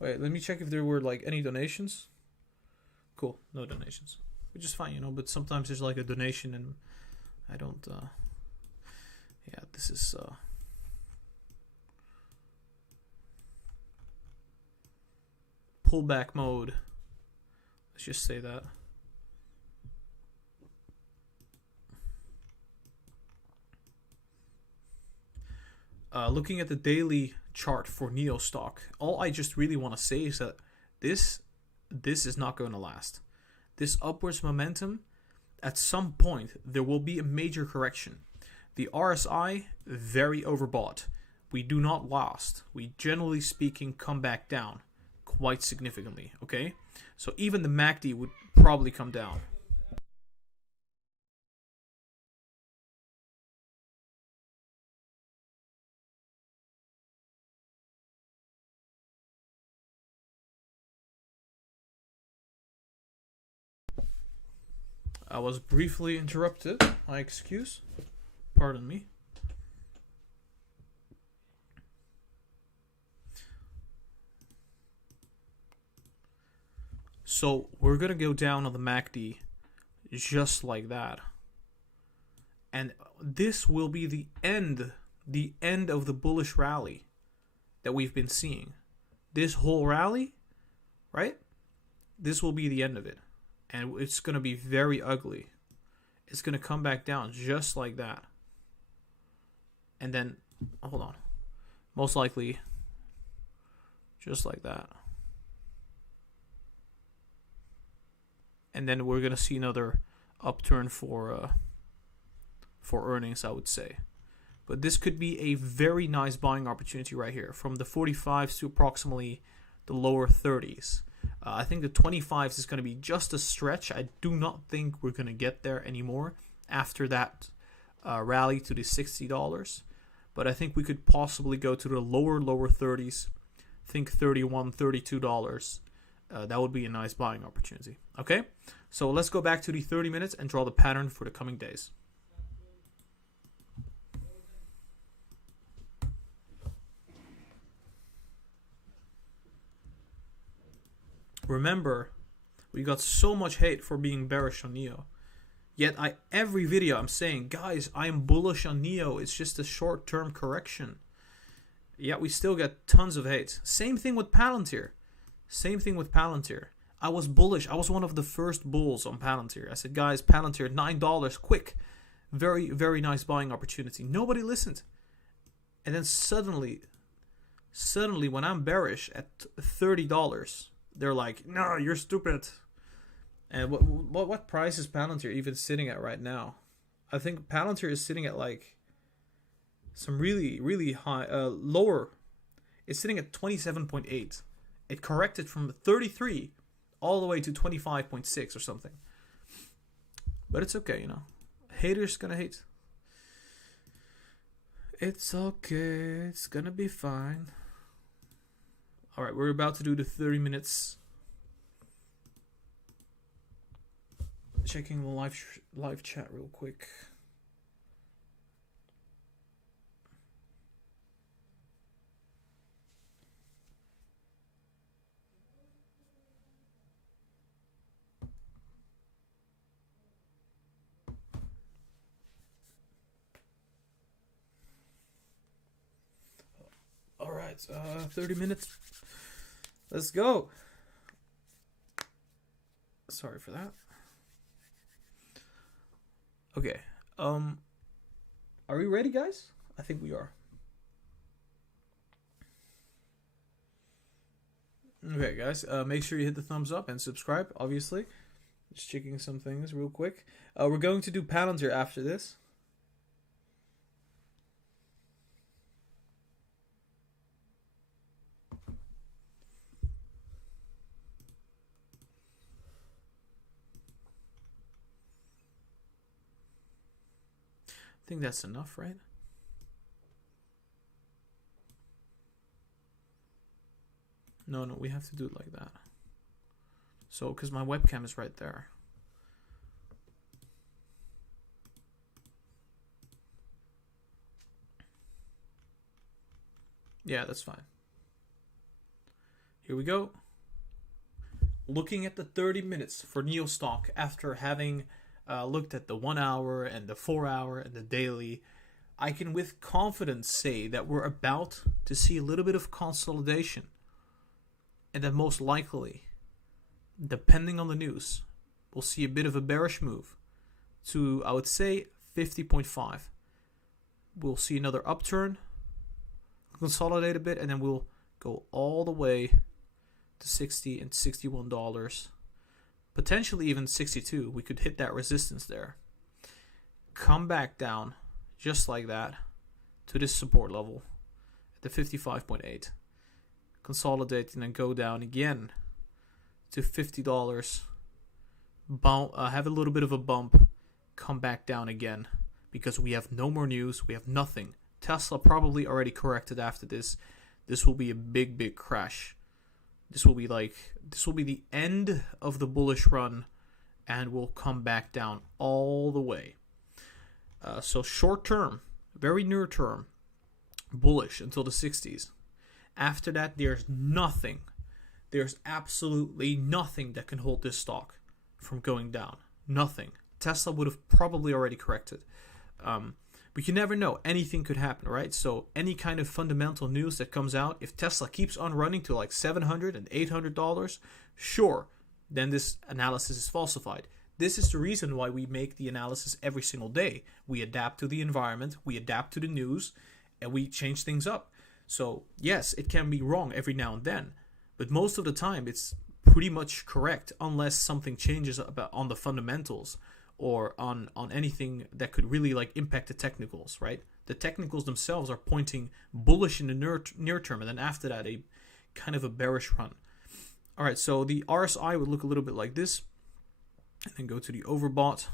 Wait, let me check if there were like any donations. Cool, no donations. Which is fine, you know, but sometimes there's like a donation and I don't, yeah, this is, pullback mode. Let's just say that. Looking at the daily chart for NEO stock, all I just really want to say is that this is not going to last. This upwards momentum, at some point, there will be a major correction. The RSI, very overbought. We do not last. We, generally speaking, come back down quite significantly, okay? So even the MACD would probably come down. I was briefly interrupted. My excuse. Pardon me. So we're going to go down on the MACD just like that. And this will be the end of the bullish rally that we've been seeing. This whole rally, right? This will be the end of it. And it's going to be very ugly. It's going to come back down just like that. And then, hold on. Most likely, just like that. And then we're going to see another upturn for earnings, I would say. But this could be a very nice buying opportunity right here. From the 45s to approximately the lower 30s. I think the 25s is going to be just a stretch. I do not think we're going to get there anymore after that rally to the $60. But I think we could possibly go to the lower 30s. Think $31, $32. That would be a nice buying opportunity. Okay, so let's go back to the 30 minutes and draw the pattern for the coming days. Remember, we got so much hate for being bearish on NEO. Yet every video I'm saying, guys, I am bullish on NEO. It's just a short-term correction. Yet we still get tons of hate. Same thing with Palantir. I was bullish. I was one of the first bulls on Palantir. I said, guys, Palantir, $9, quick. Very, very nice buying opportunity. Nobody listened. And then suddenly, when I'm bearish at $30, they're like, no, you're stupid. And what price is Palantir even sitting at right now? I think Palantir is sitting at like some really, really high, lower. It's sitting at 27.8. It corrected from 33 all the way to 25.6 or something. But it's okay, you know. Haters gonna hate. It's okay. It's gonna be fine. All right, we're about to do the 30 minutes. Checking the live chat real quick. All right, 30 minutes. Let's go. Sorry for that. Okay. Are we ready, guys? I think we are. Okay, guys. Make sure you hit the thumbs up and subscribe, obviously. Just checking some things real quick. We're going to do Palantir after this. I think that's enough, right? No, we have to do it like that. So, because my webcam is right there. Yeah, that's fine. Here we go. Looking at the 30 minutes for NEO stock after having looked at the 1 hour and the 4 hour and the daily, I can with confidence say that we're about to see a little bit of consolidation. And that most likely, depending on the news, we'll see a bit of a bearish move to, I would say, 50.5. We'll see another upturn, consolidate a bit, and then we'll go all the way to $60 and $61. Potentially even 62. We could hit that resistance there. Come back down just like that to this support level at the 55.8. Consolidate and then go down again to $50. Have a little bit of a bump. Come back down again because we have no more news. We have nothing. Tesla probably already corrected after this. This will be a big crash. This will be the end of the bullish run, and we'll come back down all the way. So short term, very near term, bullish until the 60s. After that, there's absolutely nothing that can hold this stock from going down. Nothing. Tesla would have probably already corrected. But you never know. Anything could happen, right? So any kind of fundamental news that comes out, if Tesla keeps on running to like $700 and $800, sure, then this analysis is falsified. This is the reason why we make the analysis every single day. We adapt to the environment, we adapt to the news, and we change things up. So yes, it can be wrong every now and then, but most of the time it's pretty much correct unless something changes on the fundamentals or on anything that could really like impact the technicals, right? The technicals themselves are pointing bullish in the near term, and then after that, a kind of a bearish run. All right, so the RSI would look a little bit like this, and then go to the overbought,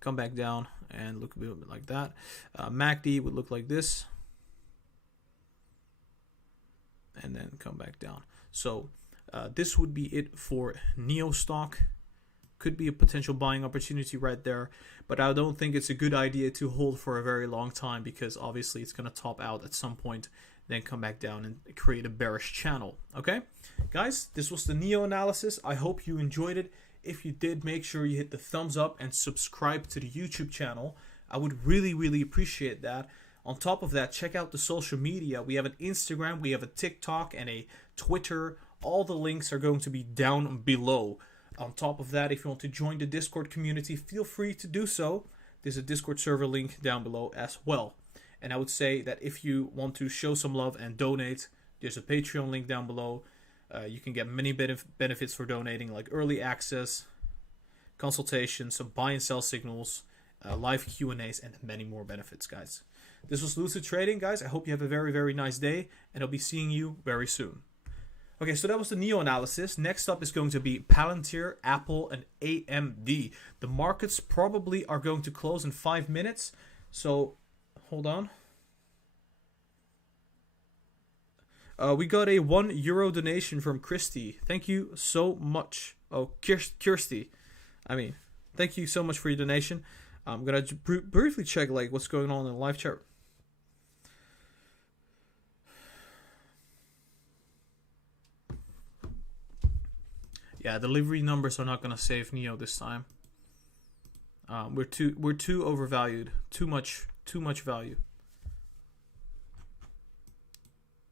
come back down, and look a little bit like that. MACD would look like this, and then come back down. So this would be it for NEO stock. Could be a potential buying opportunity right there, but I don't think it's a good idea to hold for a very long time because obviously it's going to top out at some point, then come back down and create a bearish channel. Okay, guys, this was the NEO analysis. I hope you enjoyed it. If you did, make sure you hit the thumbs up and subscribe to the YouTube channel. I would really appreciate that. On top of that, check out the social media. We have an Instagram, we have a TikTok, and a Twitter. All the links are going to be down below. On top of that, if you want to join the Discord community, feel free to do so. There's a Discord server link down below as well. And I would say that if you want to show some love and donate, there's a Patreon link down below. You can get many benefits for donating, like early access, consultations, some buy and sell signals, live Q&As, and many more benefits, guys. This was Lucid Trading, guys. I hope you have a very nice day, and I'll be seeing you very soon. Okay, so that was the NEO analysis. Next up is going to be Palantir, Apple, and AMD. The markets probably are going to close in 5 minutes. So, hold on. We got a €1 donation from Christy. Thank you so much. Oh, Kirsty. Thank you so much for your donation. I'm going to briefly check like what's going on in the live chat. Yeah, delivery numbers are not gonna save NEO this time. We're too overvalued. Too much value.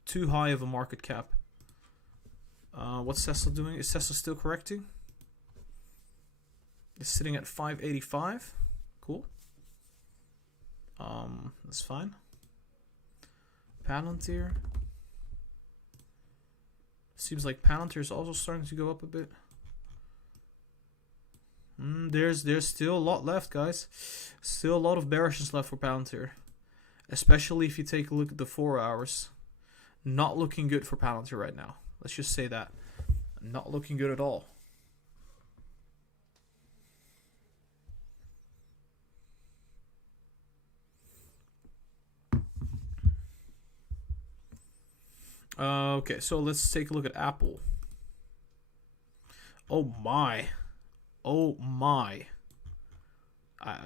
Too high of a market cap. What's Tesla doing? Is Tesla still correcting? It's sitting at 585. Cool. That's fine. Palantir. Seems like Palantir is also starting to go up a bit. There's still a lot left, guys. Still a lot of bearishness left for Palantir. Especially if you take a look at the 4 hours. Not looking good for Palantir right now. Let's just say that. Not looking good at all. Okay, so let's take a look at Apple. Oh my. Oh my.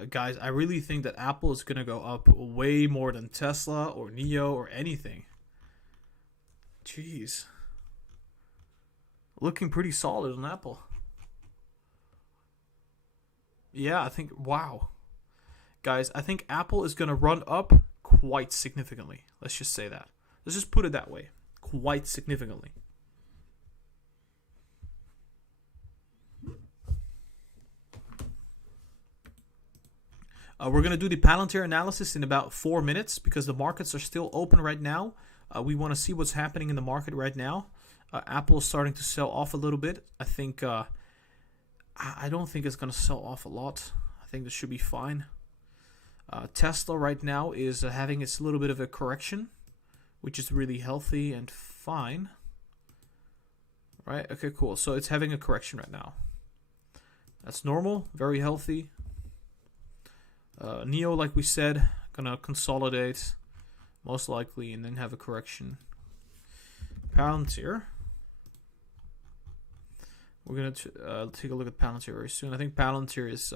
Guys, I really think that Apple is going to go up way more than Tesla or Neo or anything. Jeez. Looking pretty solid on Apple. Yeah, I think, wow. Guys, I think Apple is going to run up quite significantly. Let's just say that. Let's just put it that way. Quite significantly. We're going to do the Palantir analysis in about 4 minutes because the markets are still open right now. We want to see what's happening in the market right now. Apple is starting to sell off a little bit. I think I don't think it's going to sell off a lot. I think this should be fine. Tesla right now is having its little bit of a correction, which is really healthy and fine. Right? Okay, cool. So it's having a correction right now. That's normal. Very healthy. Neo, like we said, gonna consolidate most likely and then have a correction. Palantir. We're gonna take a look at Palantir very soon. I think Palantir is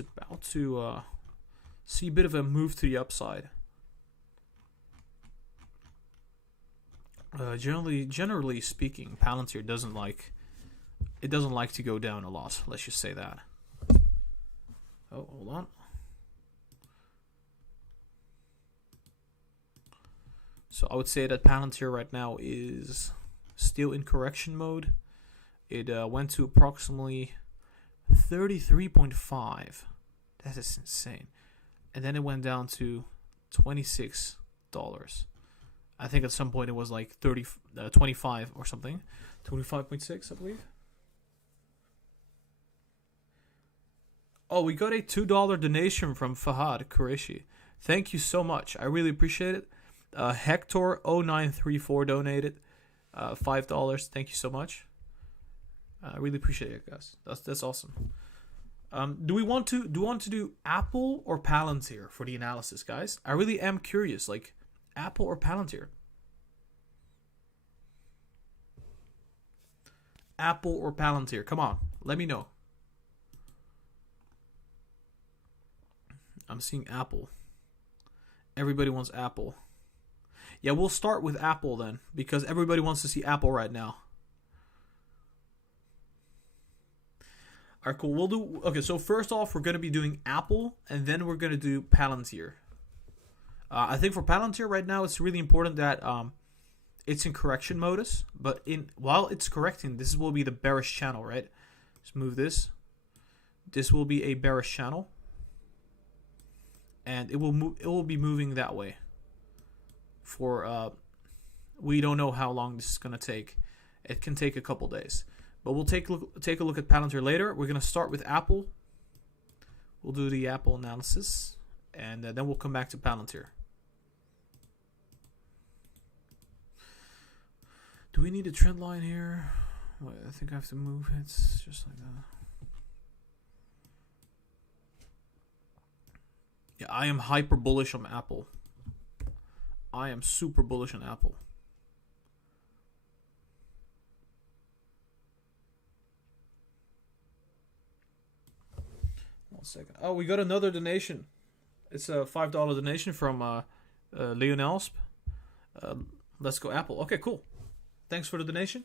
about to see a bit of a move to the upside. Generally speaking, Palantir doesn't like to go down a lot. Let's just say that. Oh, hold on. So I would say that Palantir right now is still in correction mode. It went to approximately 33.5. That is insane. And then it went down to $26. I think at some point it was like 25 or something. 25.6, I believe. Oh, we got a $2 donation from Fahad Qureshi. Thank you so much. I really appreciate it. Hector0934 donated $5. Thank you so much. I really appreciate it, guys. That's awesome. Do we want to do Apple or Palantir for the analysis, guys? I really am curious. Like, Apple or Palantir? Apple or Palantir? Come on, let me know. I'm seeing Apple. Everybody wants Apple. Yeah, we'll start with Apple then, because everybody wants to see Apple right now. Alright, cool. We'll do... Okay, so first off, we're going to be doing Apple, and then we're going to do Palantir. I think for Palantir right now, it's really important that it's in correction modus, but while it's correcting, this will be the bearish channel, right? Let's move this. This will be a bearish channel. And it will be moving that way for we don't know how long this is going to take. It can take a couple days, but we'll take a look at Palantir later. We're going to start with Apple. We'll do the Apple analysis, and then we'll come back to Palantir. Do we need a trend line here? Wait, I think I have to move it just like that. Yeah, I am hyper bullish on Apple. I am super bullish on Apple. One second. Oh, we got another donation. It's a $5 donation from Leonelsp. Let's go Apple. Okay, cool. Thanks for the donation.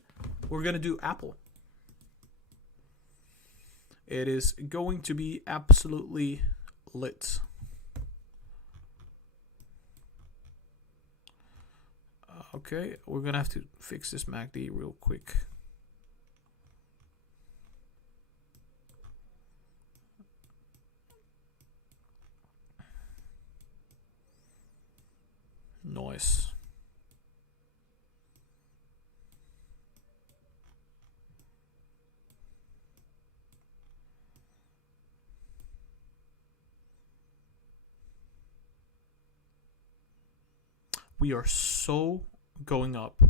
We're going to do Apple. It is going to be absolutely lit. Okay, we're going to have to fix this MACD real quick. Nice. We are so going up.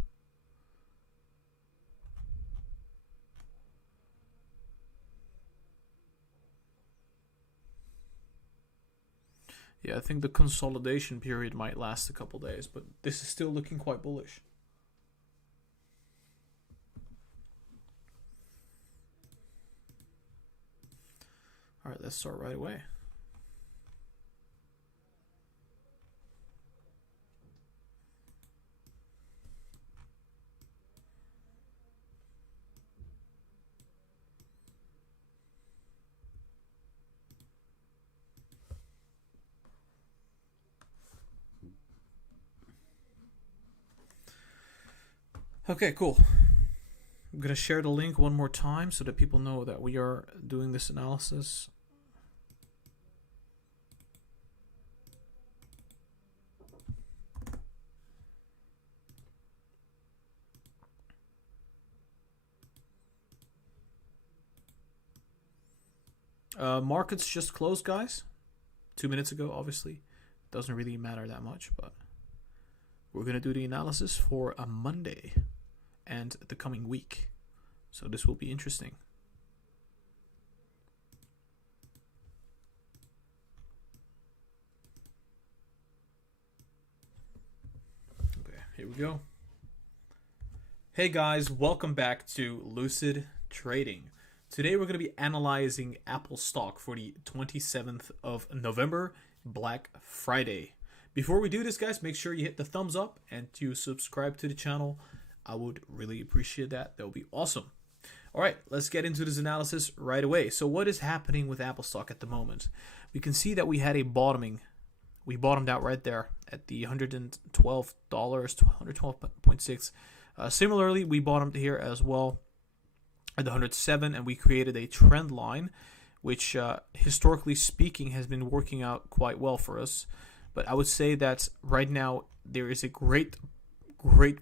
Yeah, I think the consolidation period might last a couple days, but this is still looking quite bullish. All right, let's start right away. Okay, cool. I'm going to share the link one more time so that people know that we are doing this analysis. Markets just closed, guys. 2 minutes ago, obviously. Doesn't really matter that much, but we're going to do the analysis for a Monday and the coming week. So this will be interesting. Okay, here we go. Hey guys, welcome back to Lucid Trading. Today we're going to be analyzing Apple stock for the 27th of November, Black Friday. Before we do this, guys, make sure you hit the thumbs up and to subscribe to the channel. I would really appreciate that. That would be awesome. All right, let's get into this analysis right away. So what is happening with Apple stock at the moment? We can see that we had a bottoming. We bottomed out right there at the $112, 112.6. Similarly, we bottomed here as well at the 107, and we created a trend line, which historically speaking has been working out quite well for us. But I would say that right now there is a great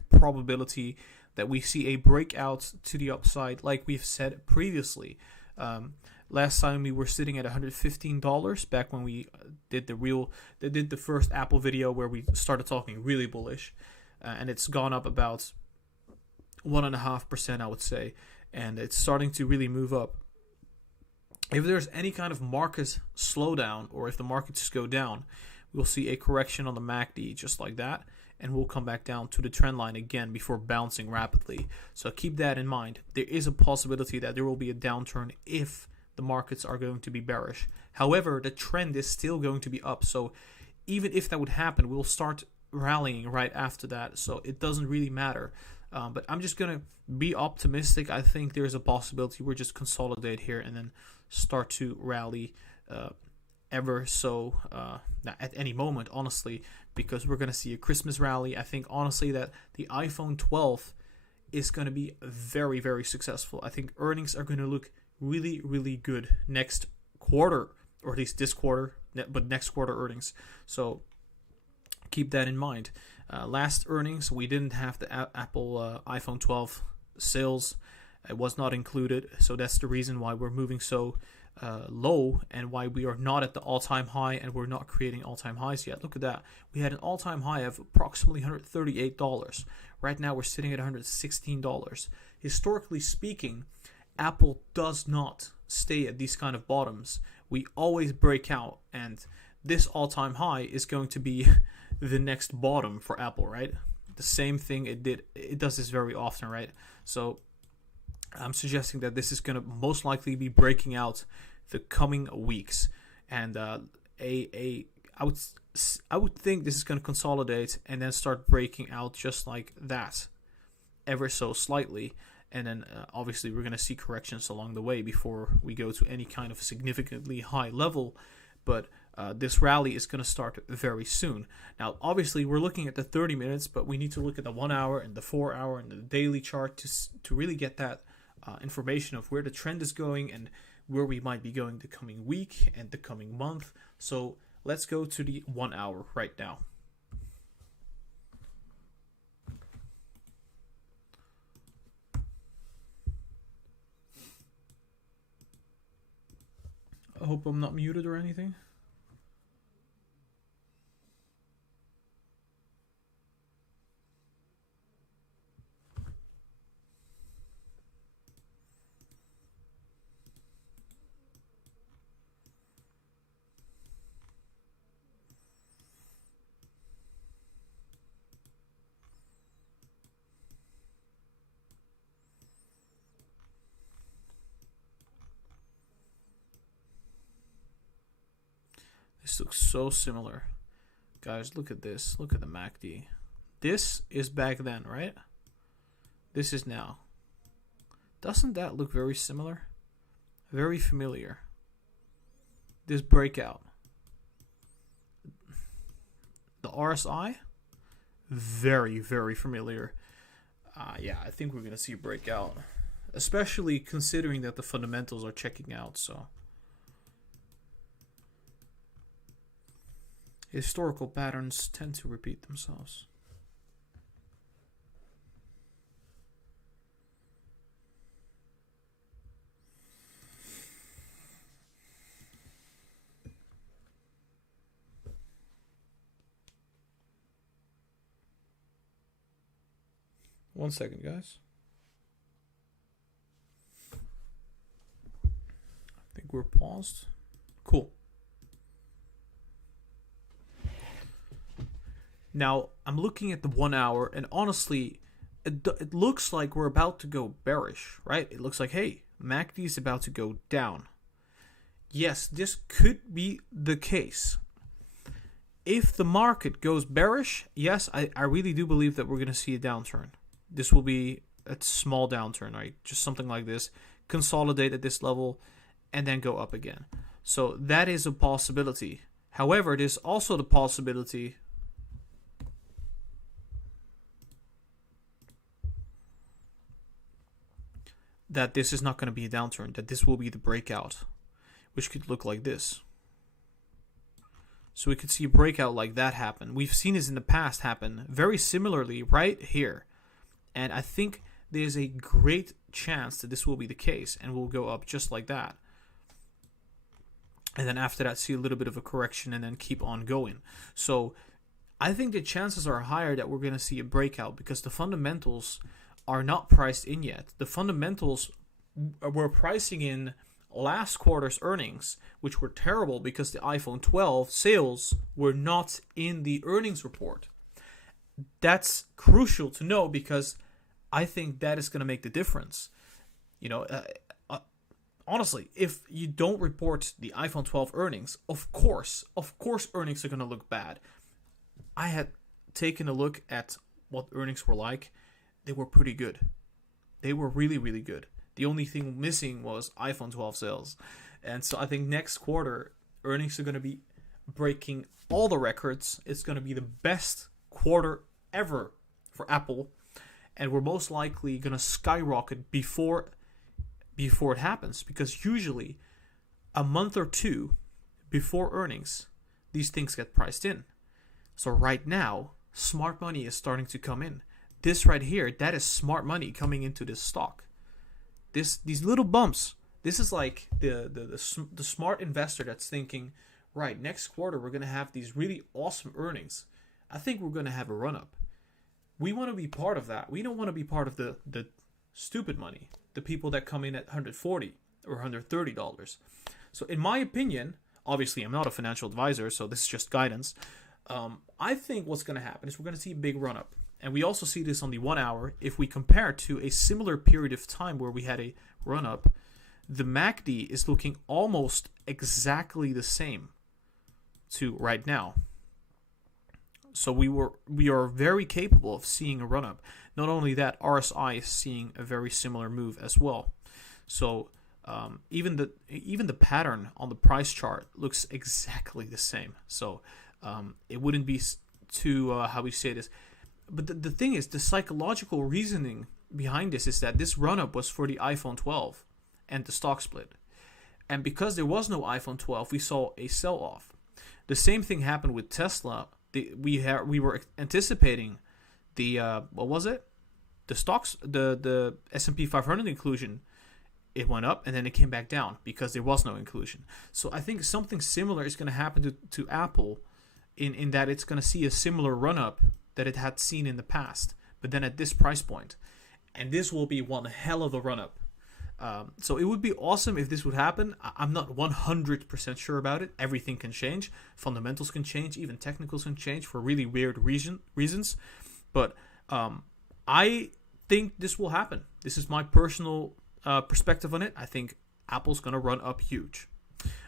probability that we see a breakout to the upside, like we've said previously. Last time we were sitting at $115 back when we did the first Apple video where we started talking really bullish, and it's gone up about 1.5%, I would say, and it's starting to really move up. If there's any kind of market slowdown, or if the markets go down, we'll see a correction on the MACD just like that, and we'll come back down to the trend line again before bouncing rapidly. So keep that in mind. There is a possibility that there will be a downturn if the markets are going to be bearish. However, the trend is still going to be up. So even if that would happen, we'll start rallying right after that. So it doesn't really matter. But I'm just going to be optimistic. I think there's a possibility we'll just consolidate here and then start to rally ever so at any moment, honestly, because we're going to see a Christmas rally. I think, honestly, that the iPhone 12 is going to be very, very successful. I think earnings are going to look really, really good next quarter, or at least this quarter, but next quarter earnings. So keep that in mind. Last earnings, we didn't have the Apple iPhone 12 sales. It was not included, so that's the reason why we're moving so low and why we are not at the all-time high, and we're not creating all-time highs yet. Look at that. We had an all-time high of approximately $138. Right now we're sitting at $116. Historically speaking, Apple does not stay at these kind of bottoms. We always break out, and this all-time high is going to be the next bottom for Apple, right? The same thing it does this very often, right? So I'm suggesting that this is going to most likely be breaking out the coming weeks, and I would think this is going to consolidate and then start breaking out just like that, ever so slightly, and then obviously we're going to see corrections along the way before we go to any kind of significantly high level, but this rally is going to start very soon. Now, obviously, we're looking at the 30 minutes, but we need to look at the 1 hour and the 4 hour and the daily chart to really get that information of where the trend is going and where we might be going the coming week and the coming month. So let's go to the 1 hour right now. I hope I'm not muted or anything. This looks so similar. Guys, look at this. Look at the MACD. This is back then, right? This is now. Doesn't that look very similar? Very familiar. This breakout. The RSI? Very, very familiar. Yeah, I think we're going to see a breakout. Especially considering that the fundamentals are checking out, so. Historical patterns tend to repeat themselves. One second, guys. I think we're paused. Cool. Now, I'm looking at the 1 hour, and honestly, it looks like we're about to go bearish, right? It looks like, hey, MACD is about to go down. Yes, this could be the case. If the market goes bearish, yes, I really do believe that we're going to see a downturn. This will be a small downturn, right? Just something like this. Consolidate at this level and then go up again. So that is a possibility. However, there's also the possibility that this is not going to be a downturn, that this will be the breakout, which could look like this. So we could see a breakout like that happen. We've seen this in the past happen very similarly right here. And I think there's a great chance that this will be the case and we'll go up just like that. And then after that, see a little bit of a correction and then keep on going. So I think the chances are higher that we're going to see a breakout because the fundamentals are not priced in yet. The fundamentals were pricing in last quarter's earnings, which were terrible because the iPhone 12 sales were not in the earnings report. That's crucial to know because I think that is going to make the difference. You know, honestly, if you don't report the iPhone 12 earnings, of course earnings are going to look bad. I had taken a look at what earnings were like. They were pretty good. They were really, really good. The only thing missing was iPhone 12 sales. And so I think next quarter, earnings are going to be breaking all the records. It's going to be the best quarter ever for Apple. And we're most likely going to skyrocket before it happens. Because usually, a month or two before earnings, these things get priced in. So right now, smart money is starting to come in. This right here, that is smart money coming into this stock. These little bumps, this is like the smart investor that's thinking, right, next quarter we're going to have these really awesome earnings. I think we're going to have a run-up. We want to be part of that. We don't want to be part of the stupid money, the people that come in at $140 or $130. So in my opinion, obviously I'm not a financial advisor, so this is just guidance. I think what's going to happen is we're going to see a big run-up. And we also see this on the 1 hour. If we compare to a similar period of time where we had a run-up, the MACD is looking almost exactly the same to right now. So we are very capable of seeing a run-up. Not only that, RSI is seeing a very similar move as well. So even the pattern on the price chart looks exactly the same. So it wouldn't be too how we say this. But the thing is, the psychological reasoning behind this is that this run-up was for the iPhone 12 and the stock split. And because there was no iPhone 12, we saw a sell-off. The same thing happened with Tesla. We were anticipating the what was it? The stocks, the S&P 500 inclusion. It went up and then it came back down because there was no inclusion. So I think something similar is going to happen to Apple, in that it's going to see a similar run-up that it had seen in the past, but then at this price point. And this will be one hell of a run-up. So it would be awesome if this would happen. I'm not 100% sure about it. Everything can change. Fundamentals can change. Even technicals can change for really weird reasons. But I think this will happen. This is my personal perspective on it. I think Apple's going to run up huge.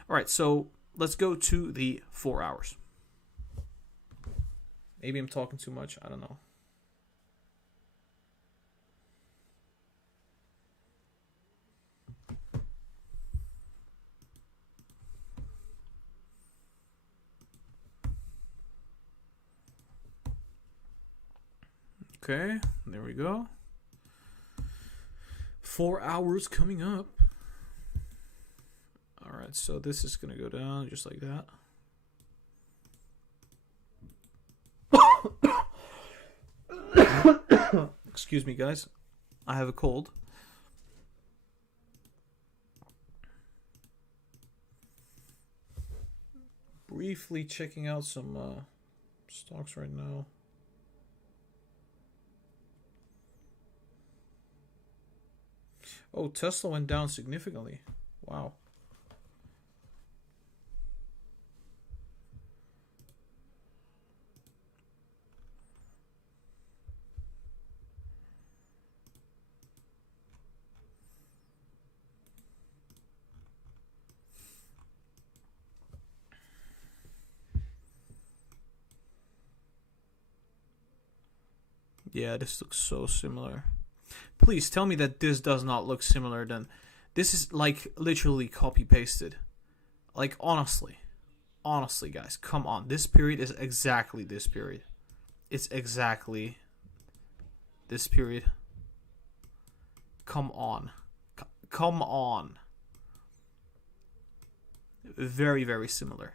All right, so let's go to the 4 hours. Maybe I'm talking too much. I don't know. Okay, there we go. 4 hours coming up. All right, so this is going to go down just like that. Excuse me, guys. I have a cold. Briefly checking out some stocks right now. Oh, Tesla went down significantly. Wow. Yeah, this looks so similar. Please tell me that this does not look similar then. This is like literally copy pasted. Like honestly. Honestly, guys, come on. This period is exactly this period. It's exactly this period. Come on. Come on. Very, very similar.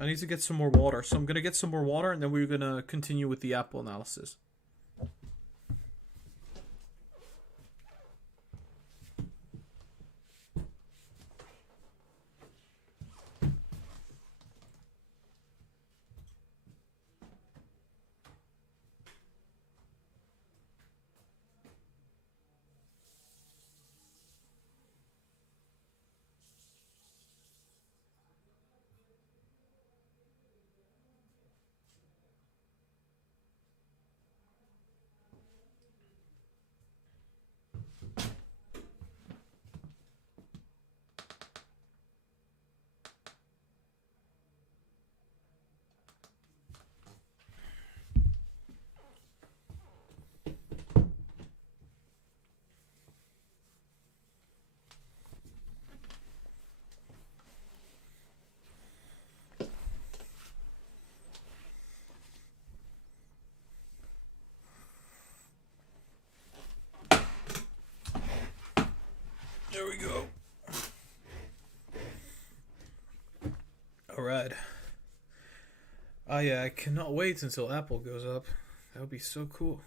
I need to get some more water. So I'm going to get some more water and then we're going to continue with the Apple analysis. There we go. Alright. I cannot wait until Apple goes up. That would be so cool.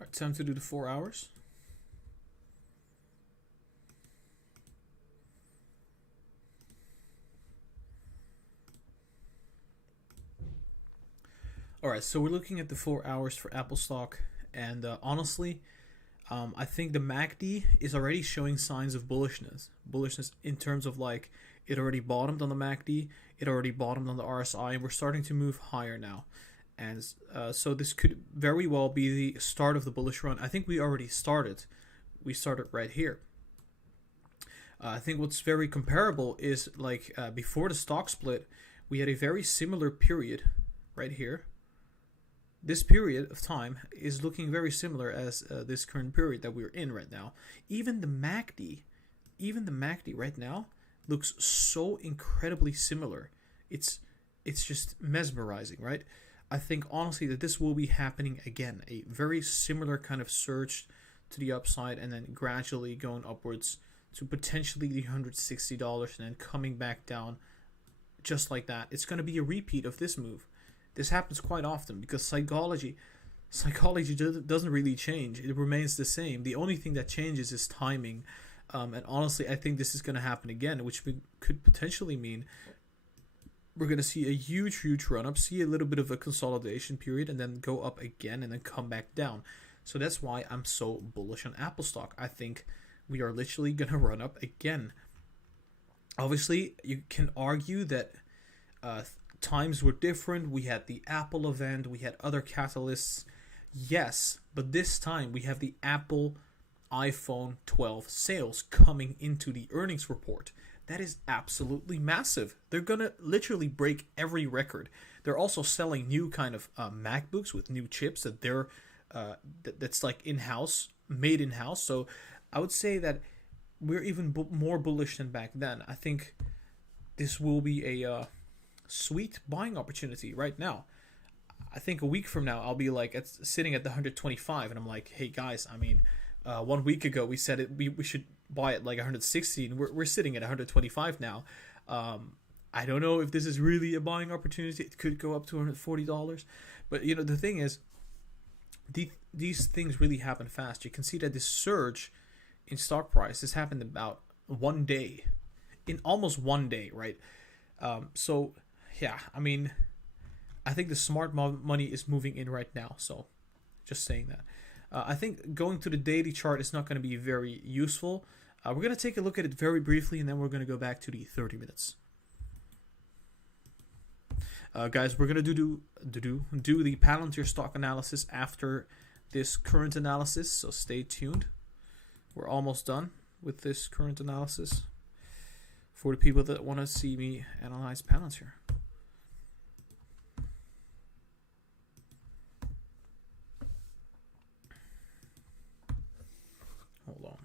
Alright, time to do the 4 hours. Alright, so we're looking at the 4 hours for Apple stock, and honestly, I think the MACD is already showing signs of bullishness. Bullishness in terms of like, it already bottomed on the MACD, it already bottomed on the RSI, and we're starting to move higher now. And so this could very well be the start of the bullish run. I think we already started. We started right here. I think what's very comparable is like before the stock split, we had a very similar period right here. This period of time is looking very similar as this current period that we're in right now. Even the MACD right now looks so incredibly similar. It's just mesmerizing, right? I think honestly that this will be happening again. A very similar kind of surge to the upside and then gradually going upwards to potentially the $160 and then coming back down just like that. It's going to be a repeat of this move. This happens quite often because psychology doesn't really change. It remains the same. The only thing that changes is timing. And honestly, I think this is going to happen again, which could potentially mean we're going to see a huge run up, see a little bit of a consolidation period, and then go up again and then come back down. So that's why I'm so bullish on Apple stock. I think we are literally going to run up again. Obviously, you can argue that times were different. We had the Apple event, we had other catalysts. Yes, but this time we have the Apple iPhone 12 sales coming into the earnings report. That is absolutely massive. They're going to literally break every record. They're also selling new kind of MacBooks with new chips that they're that's like in-house, made in-house. So I would say that we're even more bullish than back then. I think this will be a sweet buying opportunity right now. I think a week from now, I'll be like sitting at the 125, and I'm like, hey guys, I mean, 1 week ago we said we should buy it like 160, and we're sitting at 125 now. I don't know if this is really a buying opportunity. It could go up to $140, but you know the thing is, these things really happen fast. You can see that this surge in stock price has happened about 1 day, in almost 1 day, right? So yeah, I mean, I think the smart money is moving in right now. So just saying that. I think going to the daily chart is not going to be very useful. We're going to take a look at it very briefly, and then we're going to go back to the 30 minutes. Guys, we're going to do the Palantir stock analysis after this current analysis, so stay tuned. We're almost done with this current analysis for the people that want to see me analyze Palantir. Hold on.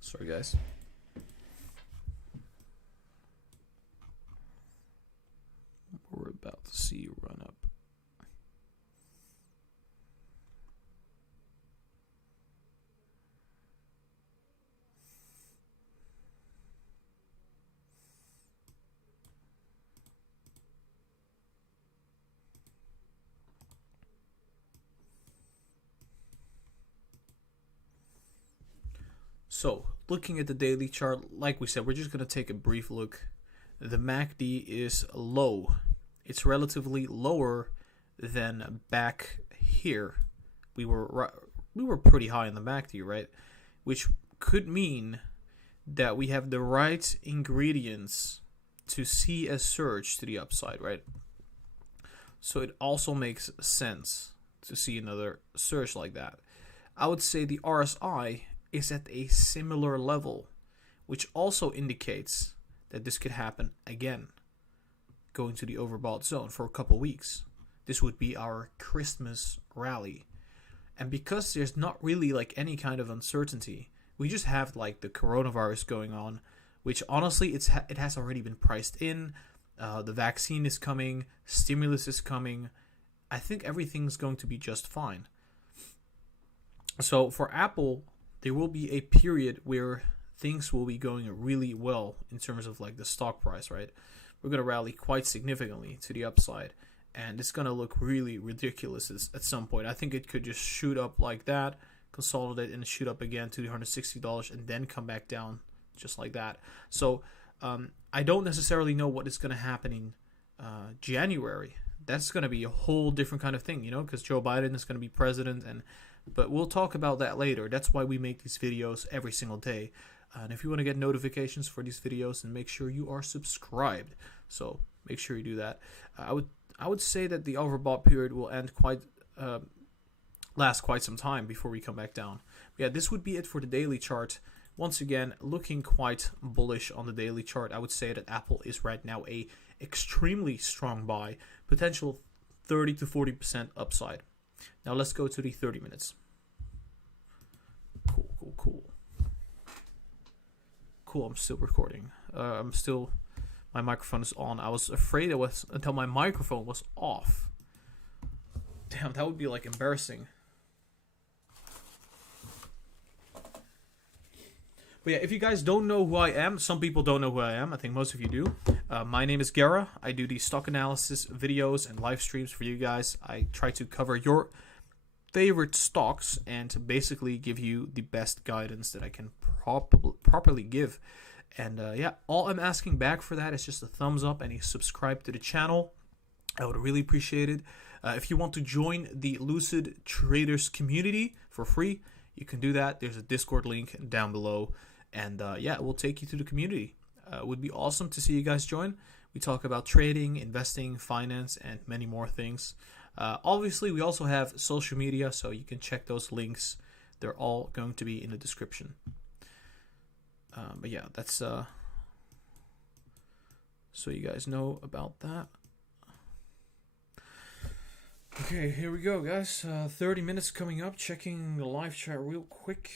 Sorry, guys. We're about to see a run up. So, looking at the daily chart, like we said, we're just going to take a brief look. The MACD is low. It's relatively lower than back here. We were pretty high in the MACD, right? Which could mean that we have the right ingredients to see a surge to the upside, right? So it also makes sense to see another surge like that. I would say the RSI is at a similar level, which also indicates that this could happen again, going to the overbought zone for a couple weeks. This would be our Christmas rally. And because there's not really like any kind of uncertainty, we just have like the coronavirus going on, which honestly it has already been priced in. The vaccine is coming, stimulus is coming. I think everything's going to be just fine. So for Apple, there will be a period where things will be going really well in terms of like the stock price, right? We're going to rally quite significantly to the upside, and it's going to look really ridiculous at some point. I think it could just shoot up like that, consolidate, and shoot up again to the $160 and then come back down just like that. So I don't necessarily know what is going to happen in January. That's going to be a whole different kind of thing, you know, because Joe Biden is going to be president, but we'll talk about that later. That's why we make these videos every single day. And if you want to get notifications for these videos, then make sure you are subscribed. So make sure you do that. I would say that the overbought period will end last quite some time before we come back down. But yeah, this would be it for the daily chart. Once again, looking quite bullish on the daily chart. I would say that Apple is right now a extremely strong buy, potential 30 to 40% upside. Now let's go to the 30 minutes. Cool, I'm still recording. My microphone is on. I was afraid it was until my microphone was off. Damn, that would be like embarrassing. But yeah, if you guys don't know who I am, some people don't know who I am. I think most of you do. My name is Gara. I do these stock analysis videos and live streams for you guys. I try to cover your favorite stocks and to basically give you the best guidance that I can properly give. And yeah, all I'm asking back for that is just a thumbs up and a subscribe to the channel. I would really appreciate it. If you want to join the Lucid Traders community for free, you can do that. There's a Discord link down below. And yeah, it will take you to the community. It would be awesome to see you guys join. We talk about trading, investing, finance, and many more things. Obviously, we also have social media, so you can check those links. They're all going to be in the description. But yeah, that's so you guys know about that. Okay, here we go, guys. 30 minutes coming up. Checking the live chat real quick.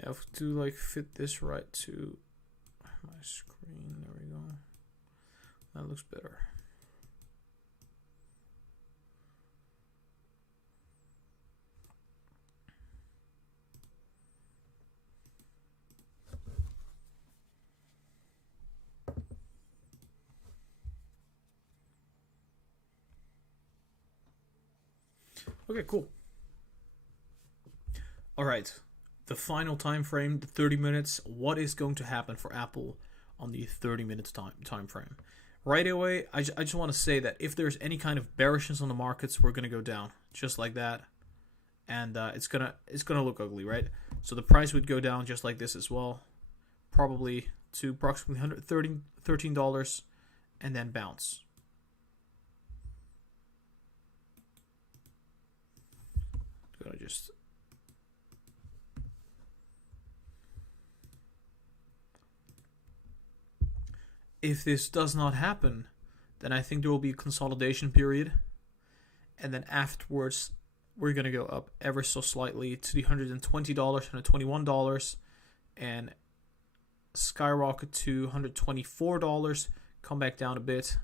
Yeah, I have to like fit this right to my screen. There we go. That looks better. Okay, cool. All right. The final time frame, the 30 minutes. What is going to happen for Apple on the 30 minutes time frame? Right away, I just want to say that if there's any kind of bearishness on the markets, we're gonna go down just like that, and it's gonna look ugly, right? So the price would go down just like this as well, probably to approximately $13, and then bounce. I'm gonna just. If this does not happen, then I think there will be a consolidation period. And then afterwards, we're going to go up ever so slightly to the $120, $121, and skyrocket to $124, come back down a bit,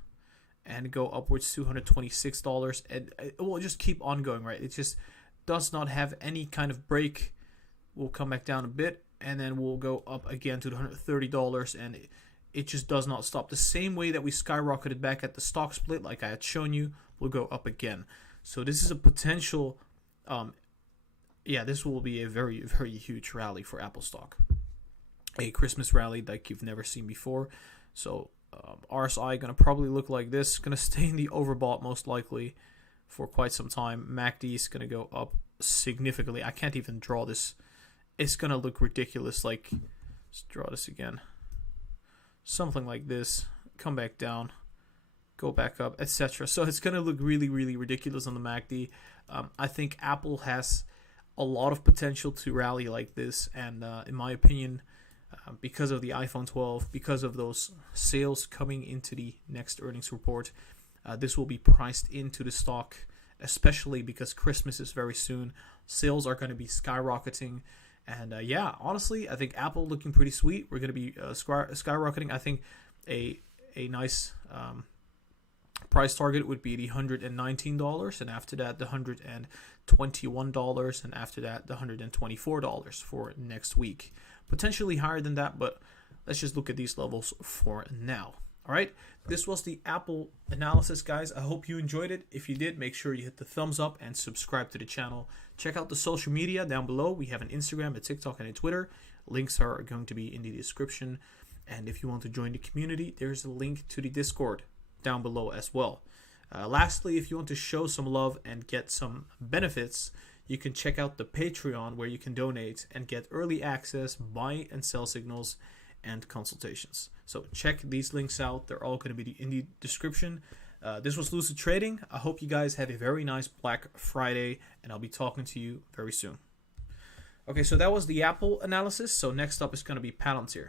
and go upwards to $126. And it will just keep on going, right? It just does not have any kind of break. We'll come back down a bit, and then we'll go up again to the $130, and it just does not stop. The same way that we skyrocketed back at the stock split, like I had shown you, will go up again. So this is a potential, yeah, this will be a very, very huge rally for Apple stock. A Christmas rally like you've never seen before. So RSI going to probably look like this. Going to stay in the overbought most likely for quite some time. MACD is going to go up significantly. I can't even draw this. It's going to look ridiculous. Like, let's draw this again. Something like this, come back down, go back up, etc. So it's going to look really, really ridiculous on the MACD. I think Apple has a lot of potential to rally like this, and in my opinion, because of the iPhone 12, because of those sales coming into the next earnings report, this will be priced into the stock, especially because Christmas is very soon. Sales are going to be skyrocketing. And yeah, honestly, I think Apple looking pretty sweet. We're going to be skyrocketing. I think a nice price target would be the $119, and after that the $121, and after that the $124 for next week. Potentially higher than that, but let's just look at these levels for now. All right, this was the Apple analysis, guys. I hope you enjoyed it. If you did, make sure you hit the thumbs up and subscribe to the channel. Check out the social media down below. We have an Instagram, a TikTok, and a Twitter. Links are going to be in the description. And if you want to join the community, there's a link to the Discord down below as well. Lastly, if you want to show some love and get some benefits, you can check out the Patreon, where you can donate and get early access, buy and sell signals, and consultations. So check these links out. They're all going to be in the description. This was Lucid Trading. I hope you guys have a very nice Black Friday, and I'll be talking to you very soon. Okay, so that was the Apple analysis. So next up is going to be Palantir.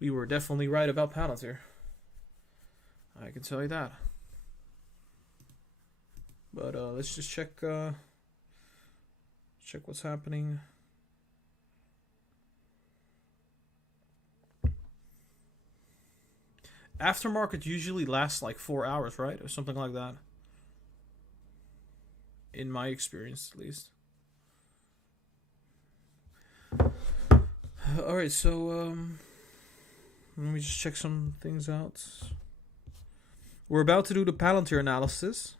We were definitely right about Palantir. I can tell you that. But let's just check what's happening. Aftermarket usually lasts like 4 hours, right? Or something like that. In my experience, at least. Alright, so let me just check some things out. We're about to do the Palantir analysis.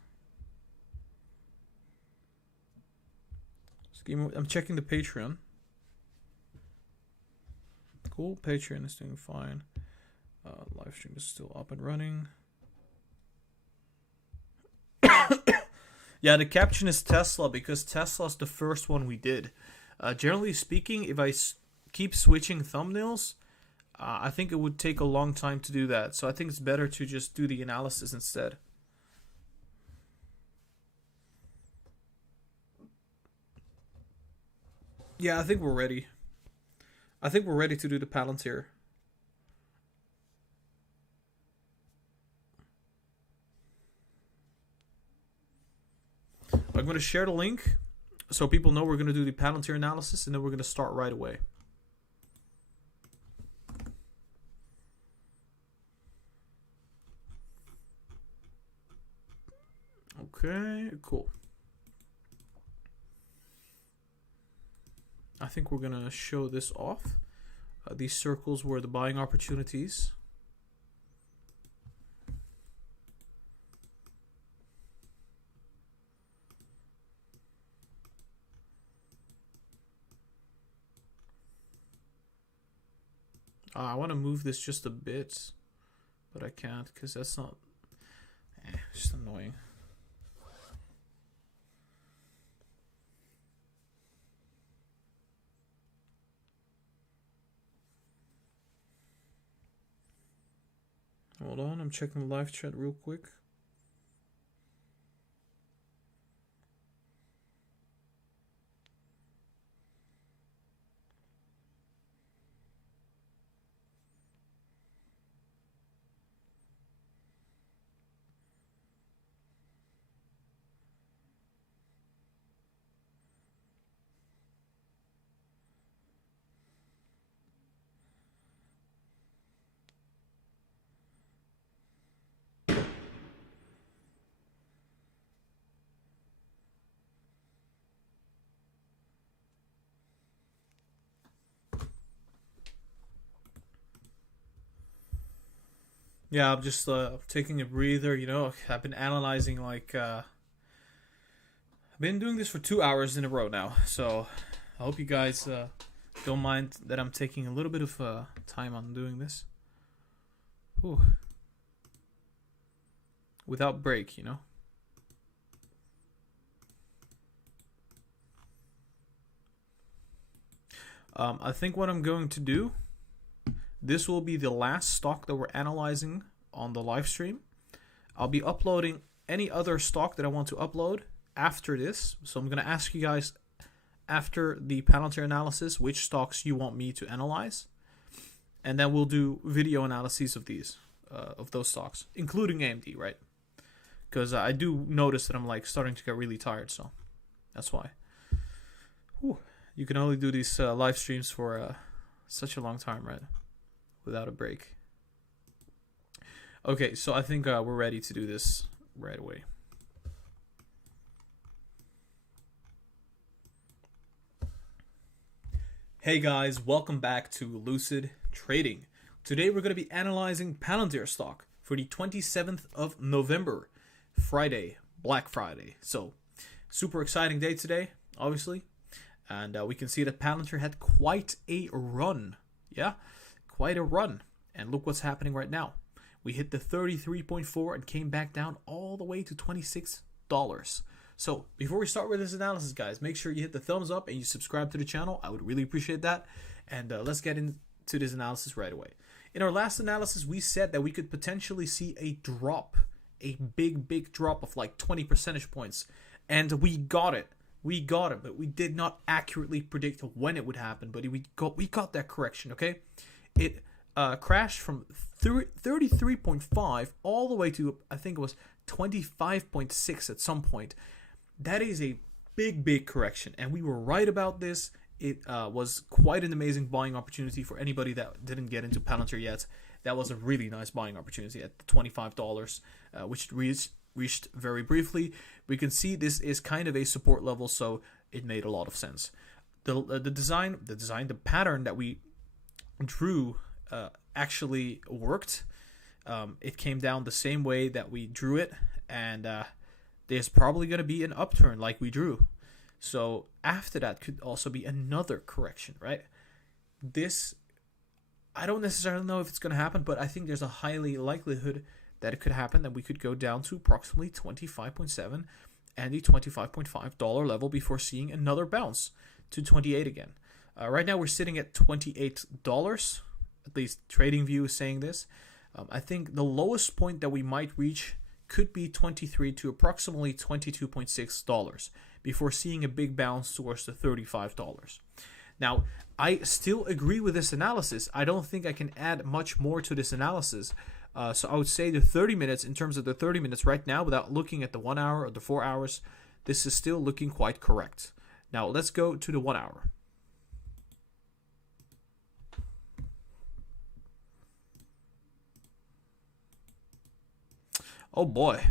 I'm checking the Patreon. Cool, Patreon is doing fine. Live stream is still up and running. Yeah, the caption is Tesla because Tesla's the first one we did. Generally speaking, if I keep switching thumbnails, I think it would take a long time to do that. So I think it's better to just do the analysis instead. Yeah, I think we're ready. I think we're ready to do the Palantir. I'm going to share the link so people know we're going to do the Palantir analysis, and then we're going to start right away. Okay, cool. I think we're going to show this off. These circles were the buying opportunities. I want to move this just a bit, but I can't because that's not... it's just annoying. Hold on, I'm checking the live chat real quick. Yeah, I'm just taking a breather, you know. I've been analyzing like... I've been doing this for 2 hours in a row now. So I hope you guys don't mind that I'm taking a little bit of time on doing this. Whew. Without break, you know. I think what I'm going to do... this will be the last stock that we're analyzing on the live stream. I'll be uploading any other stock that I want to upload after this. So I'm going to ask you guys after the Palantir analysis which stocks you want me to analyze. And then we'll do video analyses of these, of those stocks, including AMD, right? Because I do notice that I'm like starting to get really tired, so that's why. Whew. You can only do these live streams for such a long time, right? Without a break. Okay, so I think we're ready to do this right away. Hey guys, welcome back to Lucid Trading. Today we're going to be analyzing Palantir stock for the 27th of November, Friday, Black Friday. So, super exciting day today, obviously. And we can see that Palantir had quite a run. Yeah, quite a run. And look what's happening right now. We hit the 33.4 and came back down all the way to $26. So before we start with this analysis, guys, make sure you hit the thumbs up and you subscribe to the channel. I would really appreciate that. And let's get into this analysis right away. In our last analysis, we said that we could potentially see a drop, a big drop of like 20 percentage points. And we got it. We got it, but we did not accurately predict when it would happen. But we got that correction, okay? It crashed from 33.5 all the way to, I think it was 25.6 at some point. That is a big correction, and we were right about this. It was quite an amazing buying opportunity for anybody that didn't get into Palantir yet. That was a really nice buying opportunity at $25, which reached very briefly. We can see this is kind of a support level, so it made a lot of sense. The pattern that we drew actually worked. It came down the same way that we drew it, and there's probably going to be an upturn like we drew. So after that could also be another correction, right? This, I don't necessarily know if it's going to happen, but I think there's a highly likelihood that it could happen, that we could go down to approximately 25.7 and the $25.5 level before seeing another bounce to 28 again. Right now we're sitting at $28. At least TradingView is saying this. I think the lowest point that we might reach could be 23 to approximately $22.6 before seeing a big bounce towards the $35. Now, I still agree with this analysis. I don't think I can add much more to this analysis. So I would say the 30 minutes, in terms of the 30 minutes right now, without looking at the 1 hour or the 4 hours, this is still looking quite correct. Now, let's go to the 1 hour. Oh boy.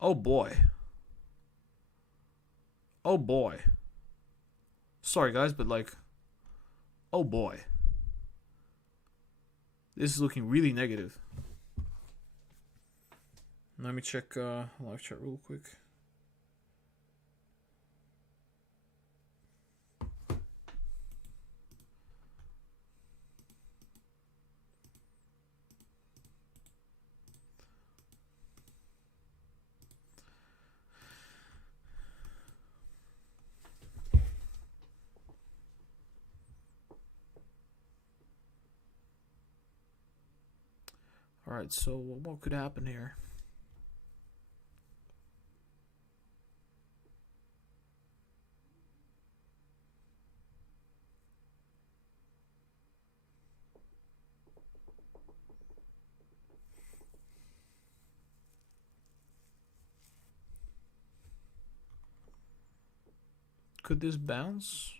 Oh boy. Oh boy. Sorry guys, but like, oh boy. This is looking really negative. Let me check live chat real quick. Alright, so what could happen here? Could this bounce?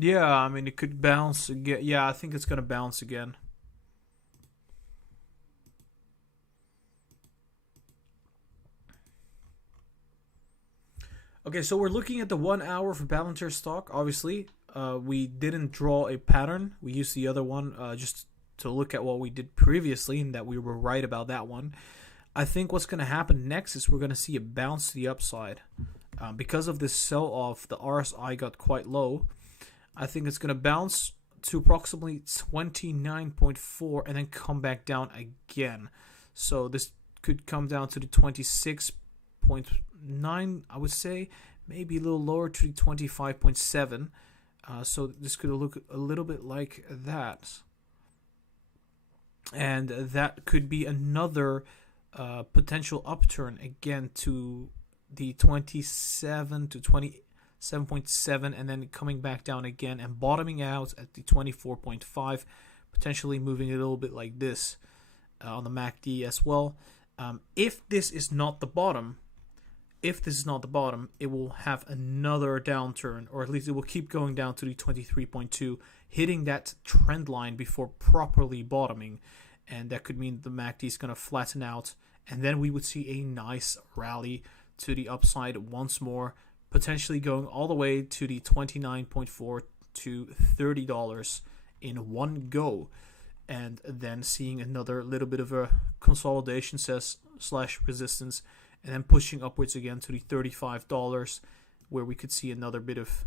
Yeah, I mean, it could bounce again. Yeah, I think it's going to bounce again. Okay, so we're looking at the 1 hour for Palantir stock. Obviously, we didn't draw a pattern. We used the other one just to look at what we did previously, and that we were right about that one. I think what's going to happen next is we're going to see a bounce to the upside. Because of this sell-off, the RSI got quite low. I think it's going to bounce to approximately 29.4 and then come back down again. So this could come down to the 26.9, I would say. Maybe a little lower to the 25.7. So this could look a little bit like that. And that could be another potential upturn again to the 27 to 27.7, and then coming back down again and bottoming out at the 24.5, potentially moving a little bit like this on the MACD as well. If this is not the bottom, it will have another downturn, or at least it will keep going down to the 23.2, hitting that trend line before properly bottoming, and that could mean the MACD is going to flatten out, and then we would see a nice rally to the upside once more, potentially going all the way to the 29.4 to $30 in one go, and then seeing another little bit of a consolidation slash resistance, and then pushing upwards again to the $35, where we could see another bit of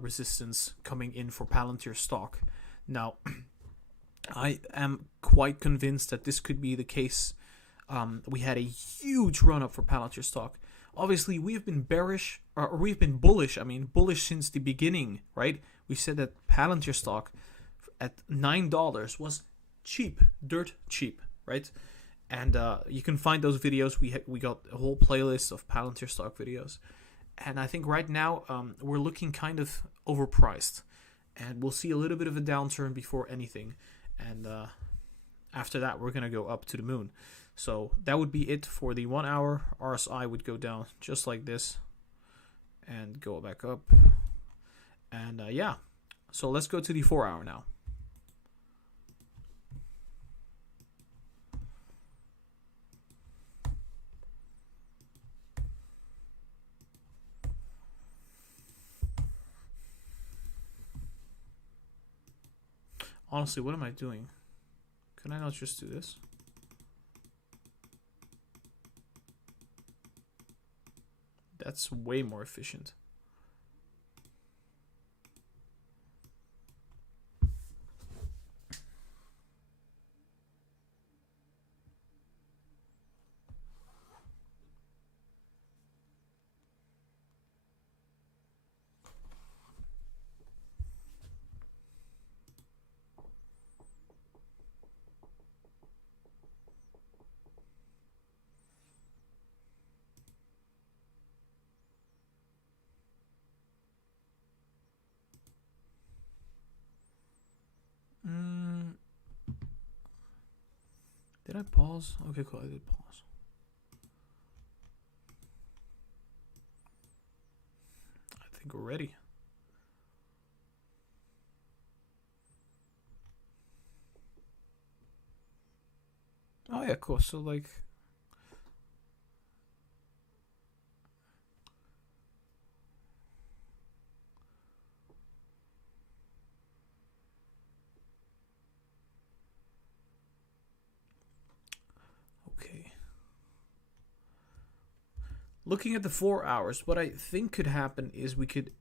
resistance coming in for Palantir stock. Now, I am quite convinced that this could be the case. We had a huge run up for Palantir stock. Obviously, we've been bearish, or we've been bullish. I mean, bullish since the beginning, right? We said that Palantir stock at $9 was cheap, dirt cheap, right? And you can find those videos. We got a whole playlist of Palantir stock videos. And I think right now we're looking kind of overpriced. And we'll see a little bit of a downturn before anything. And after that, we're going to go up to the moon. So that would be it for the 1 hour. RSI would go down just like this and go back up. And yeah, so let's go to the 4 hour now. Honestly, what am I doing? Can I not just do this? That's way more efficient. Did I pause? Okay, cool. I did pause. I think we're ready. Oh yeah, cool. So like, okay. Looking at the 4 hours, what I think could happen is we could,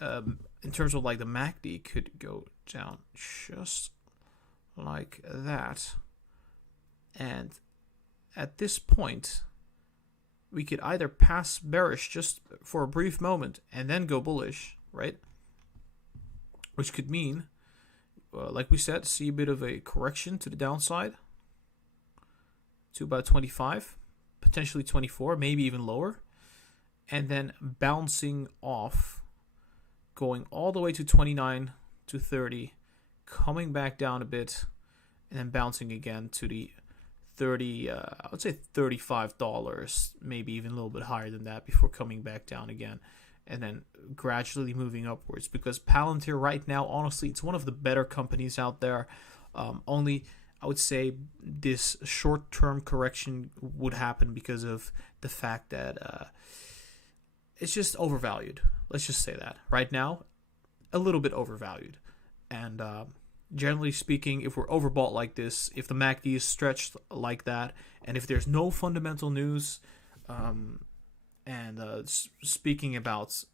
in terms of like the MACD, could go down just like that. And at this point, we could either pass bearish just for a brief moment and then go bullish, right? Which could mean, like we said, see a bit of a correction to the downside to about 25, potentially 24, maybe even lower. And then bouncing off, going all the way to 29 to 30, coming back down a bit, and then bouncing again to the 30, I would say $35, maybe even a little bit higher than that before coming back down again, and then gradually moving upwards. Because Palantir right now, honestly, it's one of the better companies out there. Only I would say this short-term correction would happen because of the fact that it's just overvalued. Let's just say that. Right now, a little bit overvalued. And generally speaking, if we're overbought like this, if the MACD is stretched like that, and if there's no fundamental news, speaking about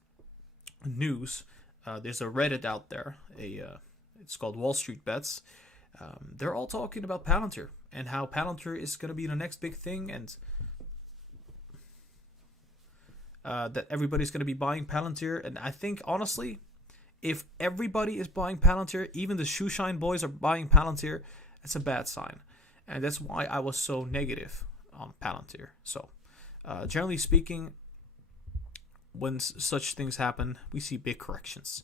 news, there's a Reddit out there, it's called Wall Street Bets. They're all talking about Palantir and how Palantir is going to be the next big thing, and that everybody's going to be buying Palantir. And I think, honestly, if everybody is buying Palantir, even the shoeshine boys are buying Palantir, that's a bad sign. And that's why I was so negative on Palantir. So, generally speaking, when such things happen, we see big corrections.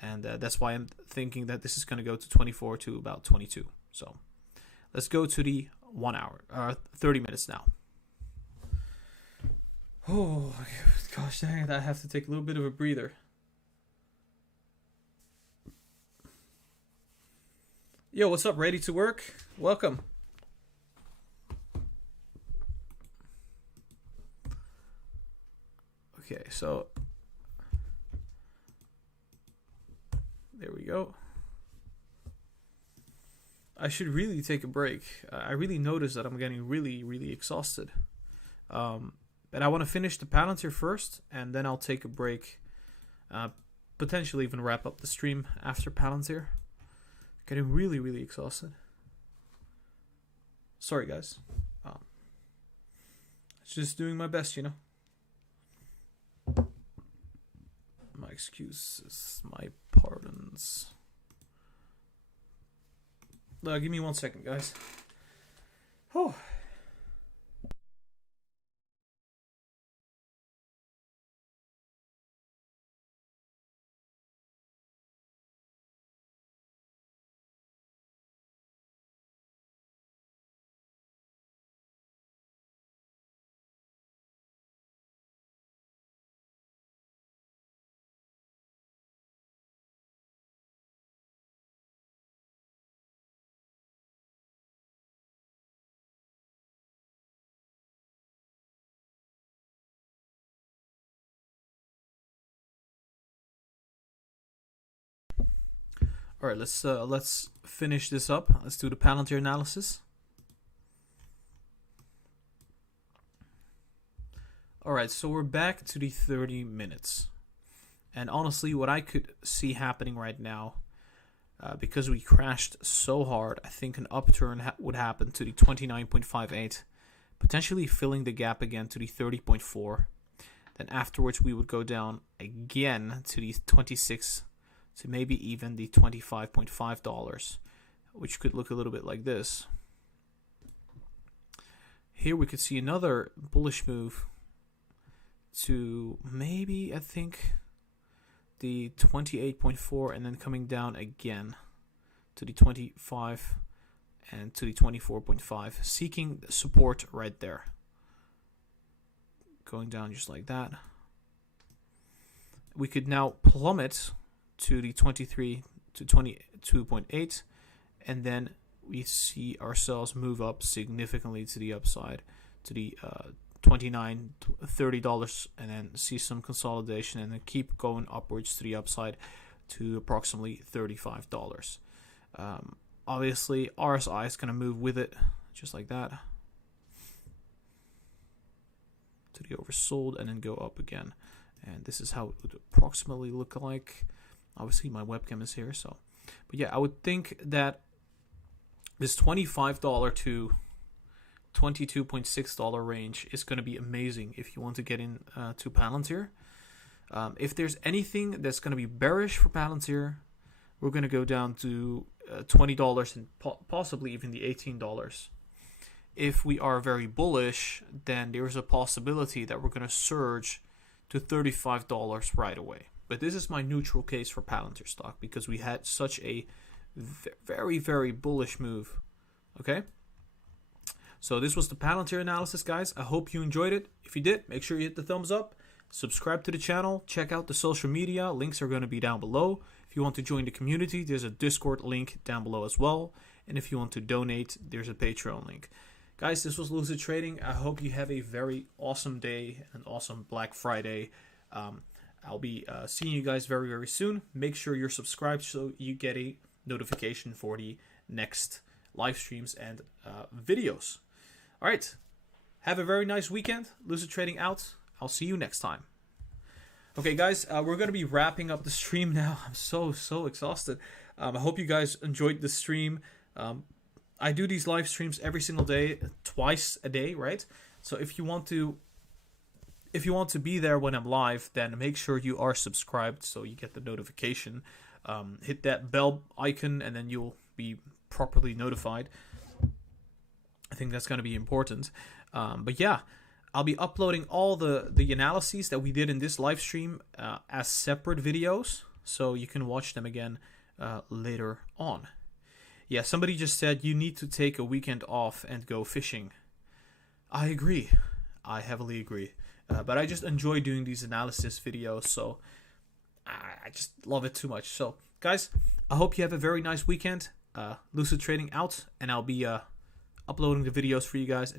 And that's why I'm thinking that this is going to go to 24 to about 22. So, let's go to the 1 hour, 30 minutes now. Oh, gosh dang it, I have to take a little bit of a breather. Yo, what's up? Ready to work? Welcome. Okay, so there we go. I should really take a break. I really noticed that I'm getting really, really exhausted. But I want to finish the Palantir first, and then I'll take a break. Potentially even wrap up the stream after Palantir. Getting really, really exhausted. Sorry, guys. Just doing my best, you know. My excuses, my pardons. Give me 1 second, guys. Oh. All right, let's finish this up. Let's do the Palantir analysis. All right, so we're back to the 30 minutes. And honestly, what I could see happening right now, because we crashed so hard, I think an upturn would happen to the 29.58, potentially filling the gap again to the 30.4. Then afterwards, we would go down again to the 26, to maybe even the $25.5, which could look a little bit like this. Here we could see another bullish move to maybe, I think, the 28.4, and then coming down again to the 25 and to the 24.5, seeking support right there. Going down just like that. We could now plummet to the 23 to 22.8, and then we see ourselves move up significantly to the upside to the $29, $30, and then see some consolidation, and then keep going upwards to the upside to approximately $35. Obviously, RSI is going to move with it, just like that, to the oversold, and then go up again. And this is how it would approximately look like. Obviously, my webcam is here, so. But yeah, I would think that this $25 to $22.6 range is going to be amazing if you want to get in to Palantir. If there's anything that's going to be bearish for Palantir, we're going to go down to $20 and possibly even the $18. If we are very bullish, then there's a possibility that we're going to surge to $35 right away. But this is my neutral case for Palantir stock because we had such a very, very bullish move. Okay? So this was the Palantir analysis, guys. I hope you enjoyed it. If you did, make sure you hit the thumbs up. Subscribe to the channel. Check out the social media. Links are going to be down below. If you want to join the community, there's a Discord link down below as well. And if you want to donate, there's a Patreon link. Guys, this was Lucid Trading. I hope you have a very awesome day, an awesome Black Friday. I'll be seeing you guys very, very soon. Make sure you're subscribed so you get a notification for the next live streams and videos. All right. Have a very nice weekend. Lucid Trading out. I'll see you next time. Okay, guys, we're going to be wrapping up the stream now. I'm so exhausted. I hope you guys enjoyed the stream. I do these live streams every single day, twice a day, right? So if you want to be there when I'm live, then make sure you are subscribed so you get the notification. Hit that bell icon and then you'll be properly notified. I think that's going to be important. But yeah, I'll be uploading all the analyses that we did in this live stream as separate videos, so you can watch them again later on. Yeah, somebody just said you need to take a weekend off and go fishing. I agree. I heavily agree. But I just enjoy doing these analysis videos, so I just love it too much. So, guys, I hope you have a very nice weekend. Lucid Trading out, and I'll be uploading the videos for you guys. And